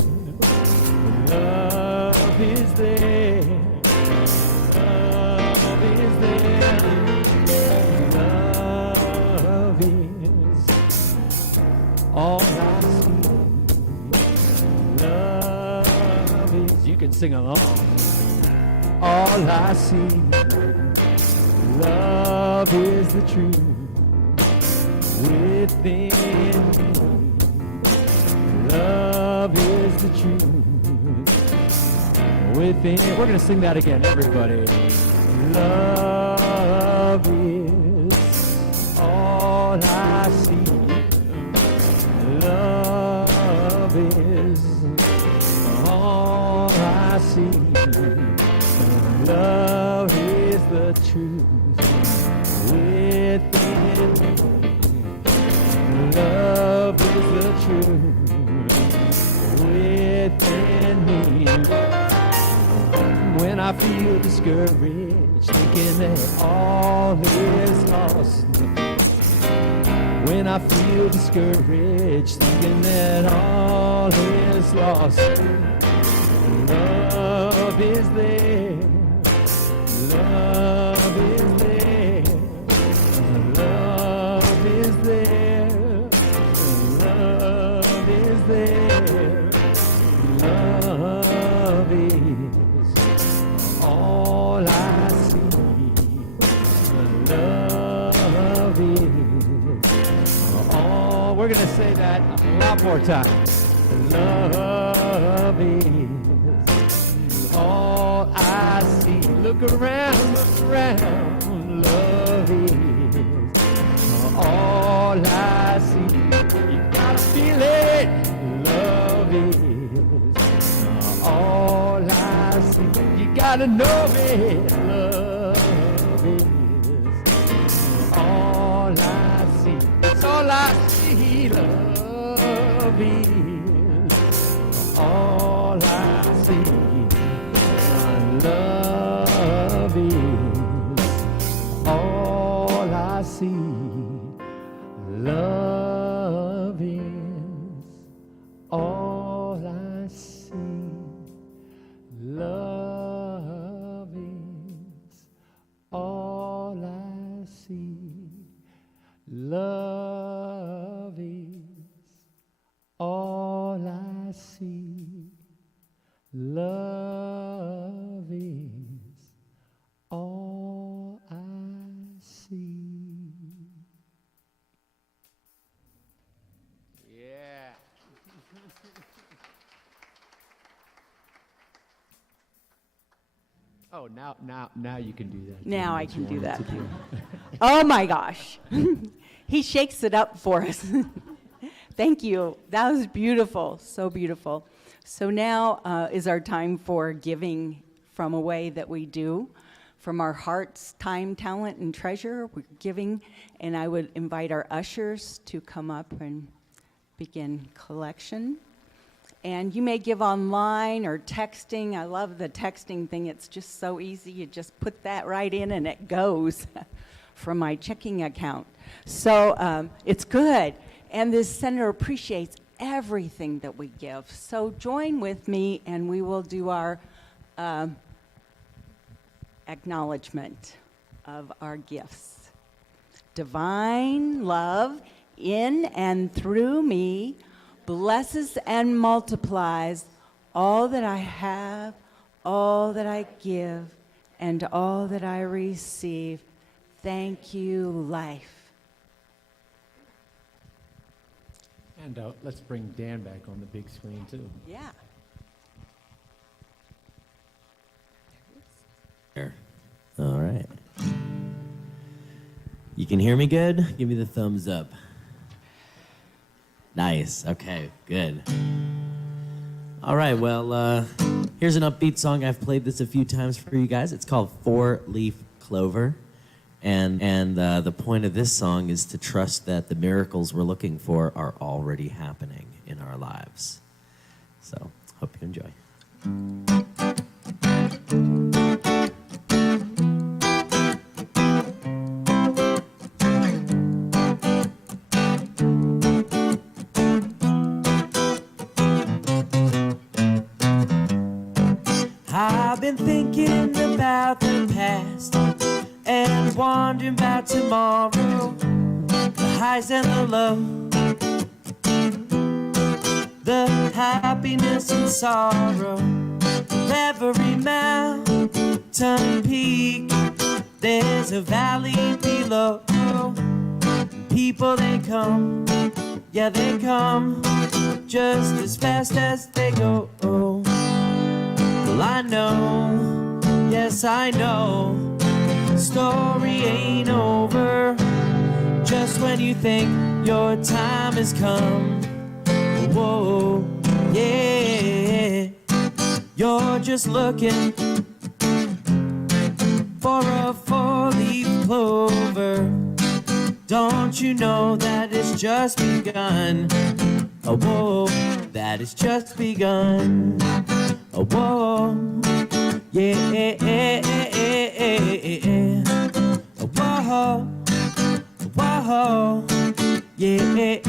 love is there, love is there, love is all I see. Love is, you can sing along. All I see, love is the truth within me. Love is the truth within. We're gonna sing that again, everybody. Love is all I see. Love is all I see. Love is the truth within me. Love is the truth within me. When I feel discouraged, thinking that all is lost. When I feel discouraged, thinking that all is lost. Love is there. Love is there. Love is there. Love is there. Love is all I see. Love is all. We're gonna say that a lot more times. Love is all I see. Look around, look around. Love is all I see. You gotta feel it. Love is all I see. You gotta know it. Love is all I see. It's all I see. Love is all I see. Love is all I see. Love is all I see. Love is all I see. Love is all I see. Love is all I see. Yeah. Oh, now you can do that. Now I That's can what do you that. wanted to do. Oh my gosh. He shakes it up for us. Thank you. That was beautiful. So beautiful. So now is our time for giving from a way that we do. From our hearts, time, talent, and treasure, we're giving. And I would invite our ushers to come up and begin collection. And you may give online or texting. I love the texting thing. It's just so easy. You just put that right in and it goes from my checking account. So it's good. And this center appreciates everything that we give. So join with me and we will do our acknowledgement of our gifts. Divine love in and through me blesses and multiplies all that I have, all that I give, and all that I receive. Thank you, life. And let's bring Dan back on the big screen, too. Yeah. All right. You can hear me good? Give me the thumbs up. Nice. Okay, good. All right, well, here's an upbeat song. I've played this a few times for you guys. It's called Four Leaf Clover. And the point of this song is to trust that the miracles we're looking for are already happening in our lives. So, hope you enjoy. wondering about tomorrow, the highs and the lows, the happiness and sorrow. Every mountain peak, there's a valley below. People, they come, yeah, they come just as fast as they go. Well, I know, yes, I know, the story ain't over just when you think your time has come. Whoa, yeah, you're just looking for a four-leaf clover. Don't you know that it's just begun? Oh, whoa, that it's just begun. Oh, whoa, yeah, oh, whoa, whoa, yeah.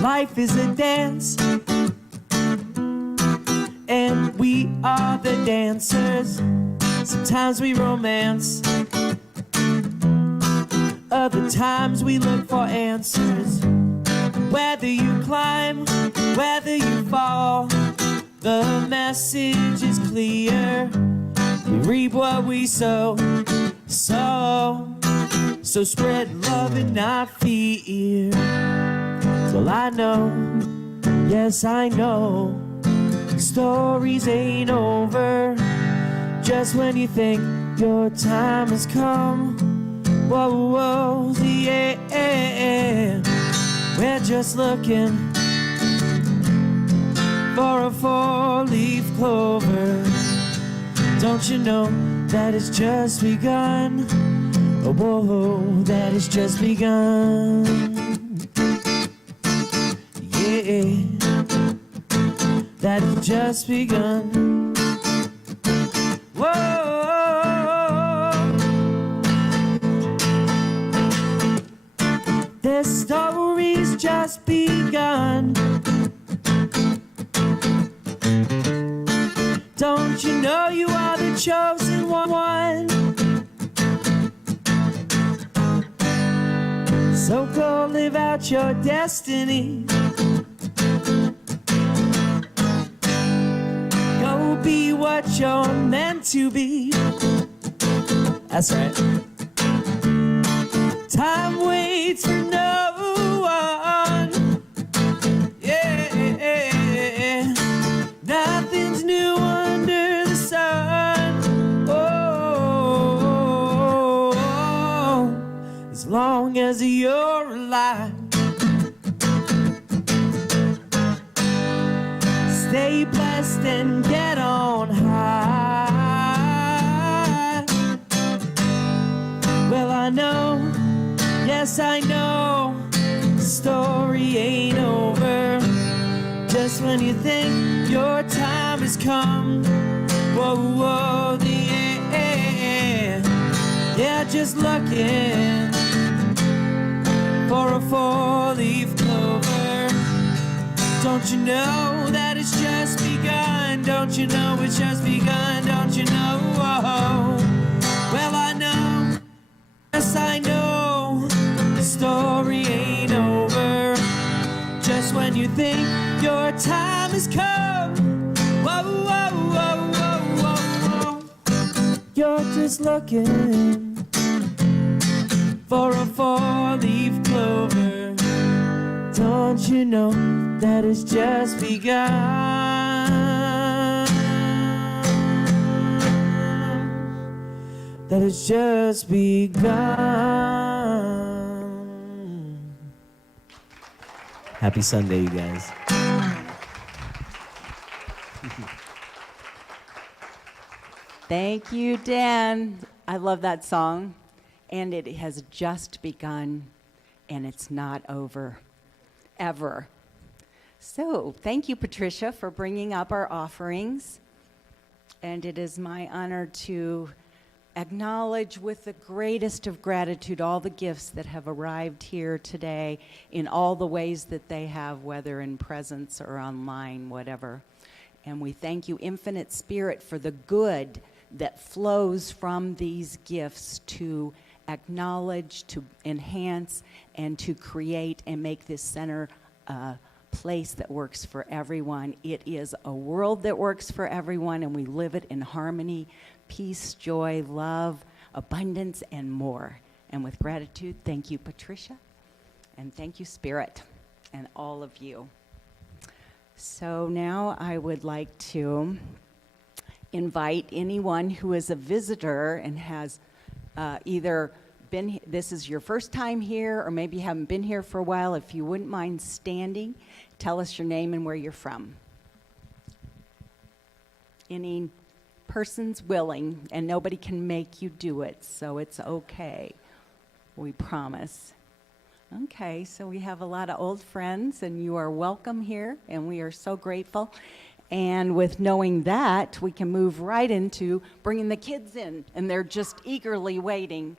Life is a dance, and we are the dancers. Sometimes we romance, other times we look for answers. Whether you climb, whether you fall, the message is clear. We reap what we sow, so spread love and not fear. Well, I know, yes, I know, stories ain't over just when you think your time has come. Whoa, whoa, yeah, we're just looking for a four-leaf clover. Don't you know that it's just begun? Oh, whoa, that it's just begun. Yeah, that it's just begun. Whoa, this story's just begun. Don't you know you are the chosen one? So go live out your destiny. Go be what you're meant to be. That's right. Time waits for no one. Yeah, nothing's new under the sun. Oh, as long as you're alive. Stay blessed and get on high. Well, I know, yes, I know, the story ain't over just when you think your time has come. Whoa, whoa, yeah, just looking for a four-leaf clover. Don't you know that it's just begun? Don't you know it's just begun? Don't you know? Well, I know, yes, I know, the story ain't over just when you think your time has come. Whoa, whoa, whoa, whoa, whoa, whoa. You're just looking for a four-leaf clover. Don't you know that it's just begun? That it's just begun. Happy Sunday, you guys. Thank you, Dan. I love that song. And it has just begun, and it's not over, ever. So, thank you, Patricia, for bringing up our offerings. And it is my honor to acknowledge with the greatest of gratitude all the gifts that have arrived here today in all the ways that they have, whether in presence or online, whatever. And we thank you, Infinite Spirit, for the good that flows from these gifts to acknowledge, to enhance, and to create and make this center a place that works for everyone. It is a world that works for everyone, and we live it in harmony, peace, joy, love, abundance, and more. And with gratitude, thank you, Patricia, and thank you, Spirit, and all of you. So now I would like to invite anyone who is a visitor and has either been, this is your first time here, or maybe you haven't been here for a while, if you wouldn't mind standing, tell us your name and where you're from. Any persons willing, and nobody can make you do it, so it's okay, we promise. Okay, so we have a lot of old friends, and you are welcome here, and we are so grateful. And with knowing that, we can move right into bringing the kids in, and they're just eagerly waiting.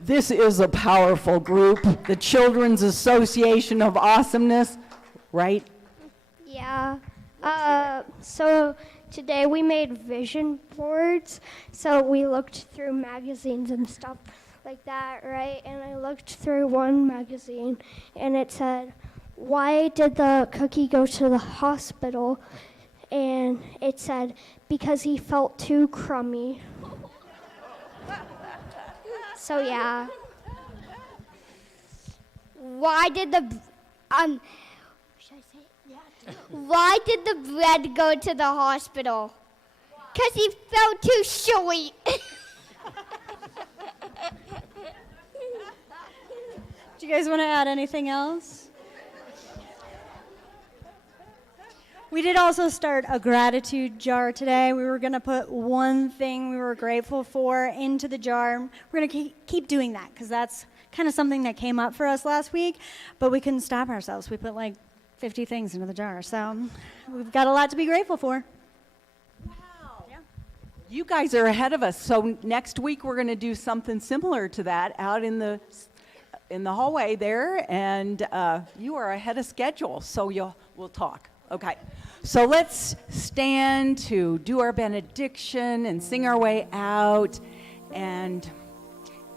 This is a powerful group, the Children's Association of Awesomeness, right? Yeah. So today we made vision boards. So we looked through magazines and stuff like that, right? And I looked through one magazine and it said, "Why did the cookie go to the hospital?" And it said, "Because he felt too crummy." So yeah. Why did the should I say it? Yeah. Why did the bread go to the hospital? Because he felt too sweet. Do you guys want to add anything else? We did also start a gratitude jar today. We were going to put one thing we were grateful for into the jar. We're going to keep doing that because that's kind of something that came up for us last week, but we couldn't stop ourselves. We put like 50 things into the jar, so we've got a lot to be grateful for. Wow. Yeah. You guys are ahead of us, so next week we're going to do something similar to that out in the hallway there, and you are ahead of schedule, so we'll talk. Okay, so let's stand to do our benediction and sing our way out. And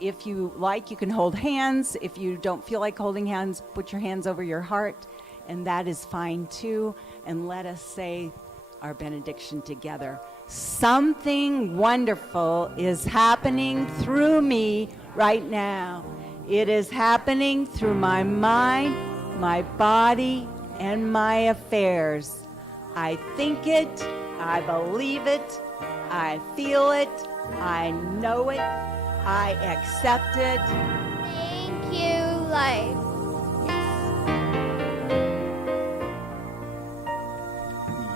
if you like, you can hold hands. If you don't feel like holding hands, put your hands over your heart, and that is fine too. And let us say our benediction together. Something wonderful is happening through me right now. It is happening through my mind, my body, and my affairs. I think it, I believe it, I feel it, I know it, I accept it. Thank you, life.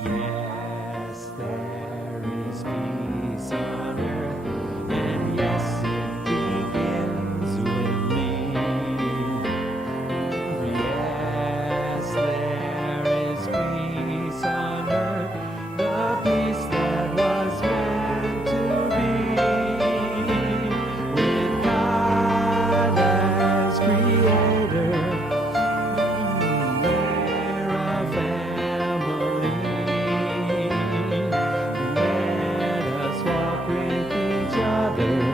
Yes, there is peace on earth, and yes, it begins with me. Yes, there is peace on earth, the peace that was meant to be, with God as creator. We're a family. Let us walk with each other.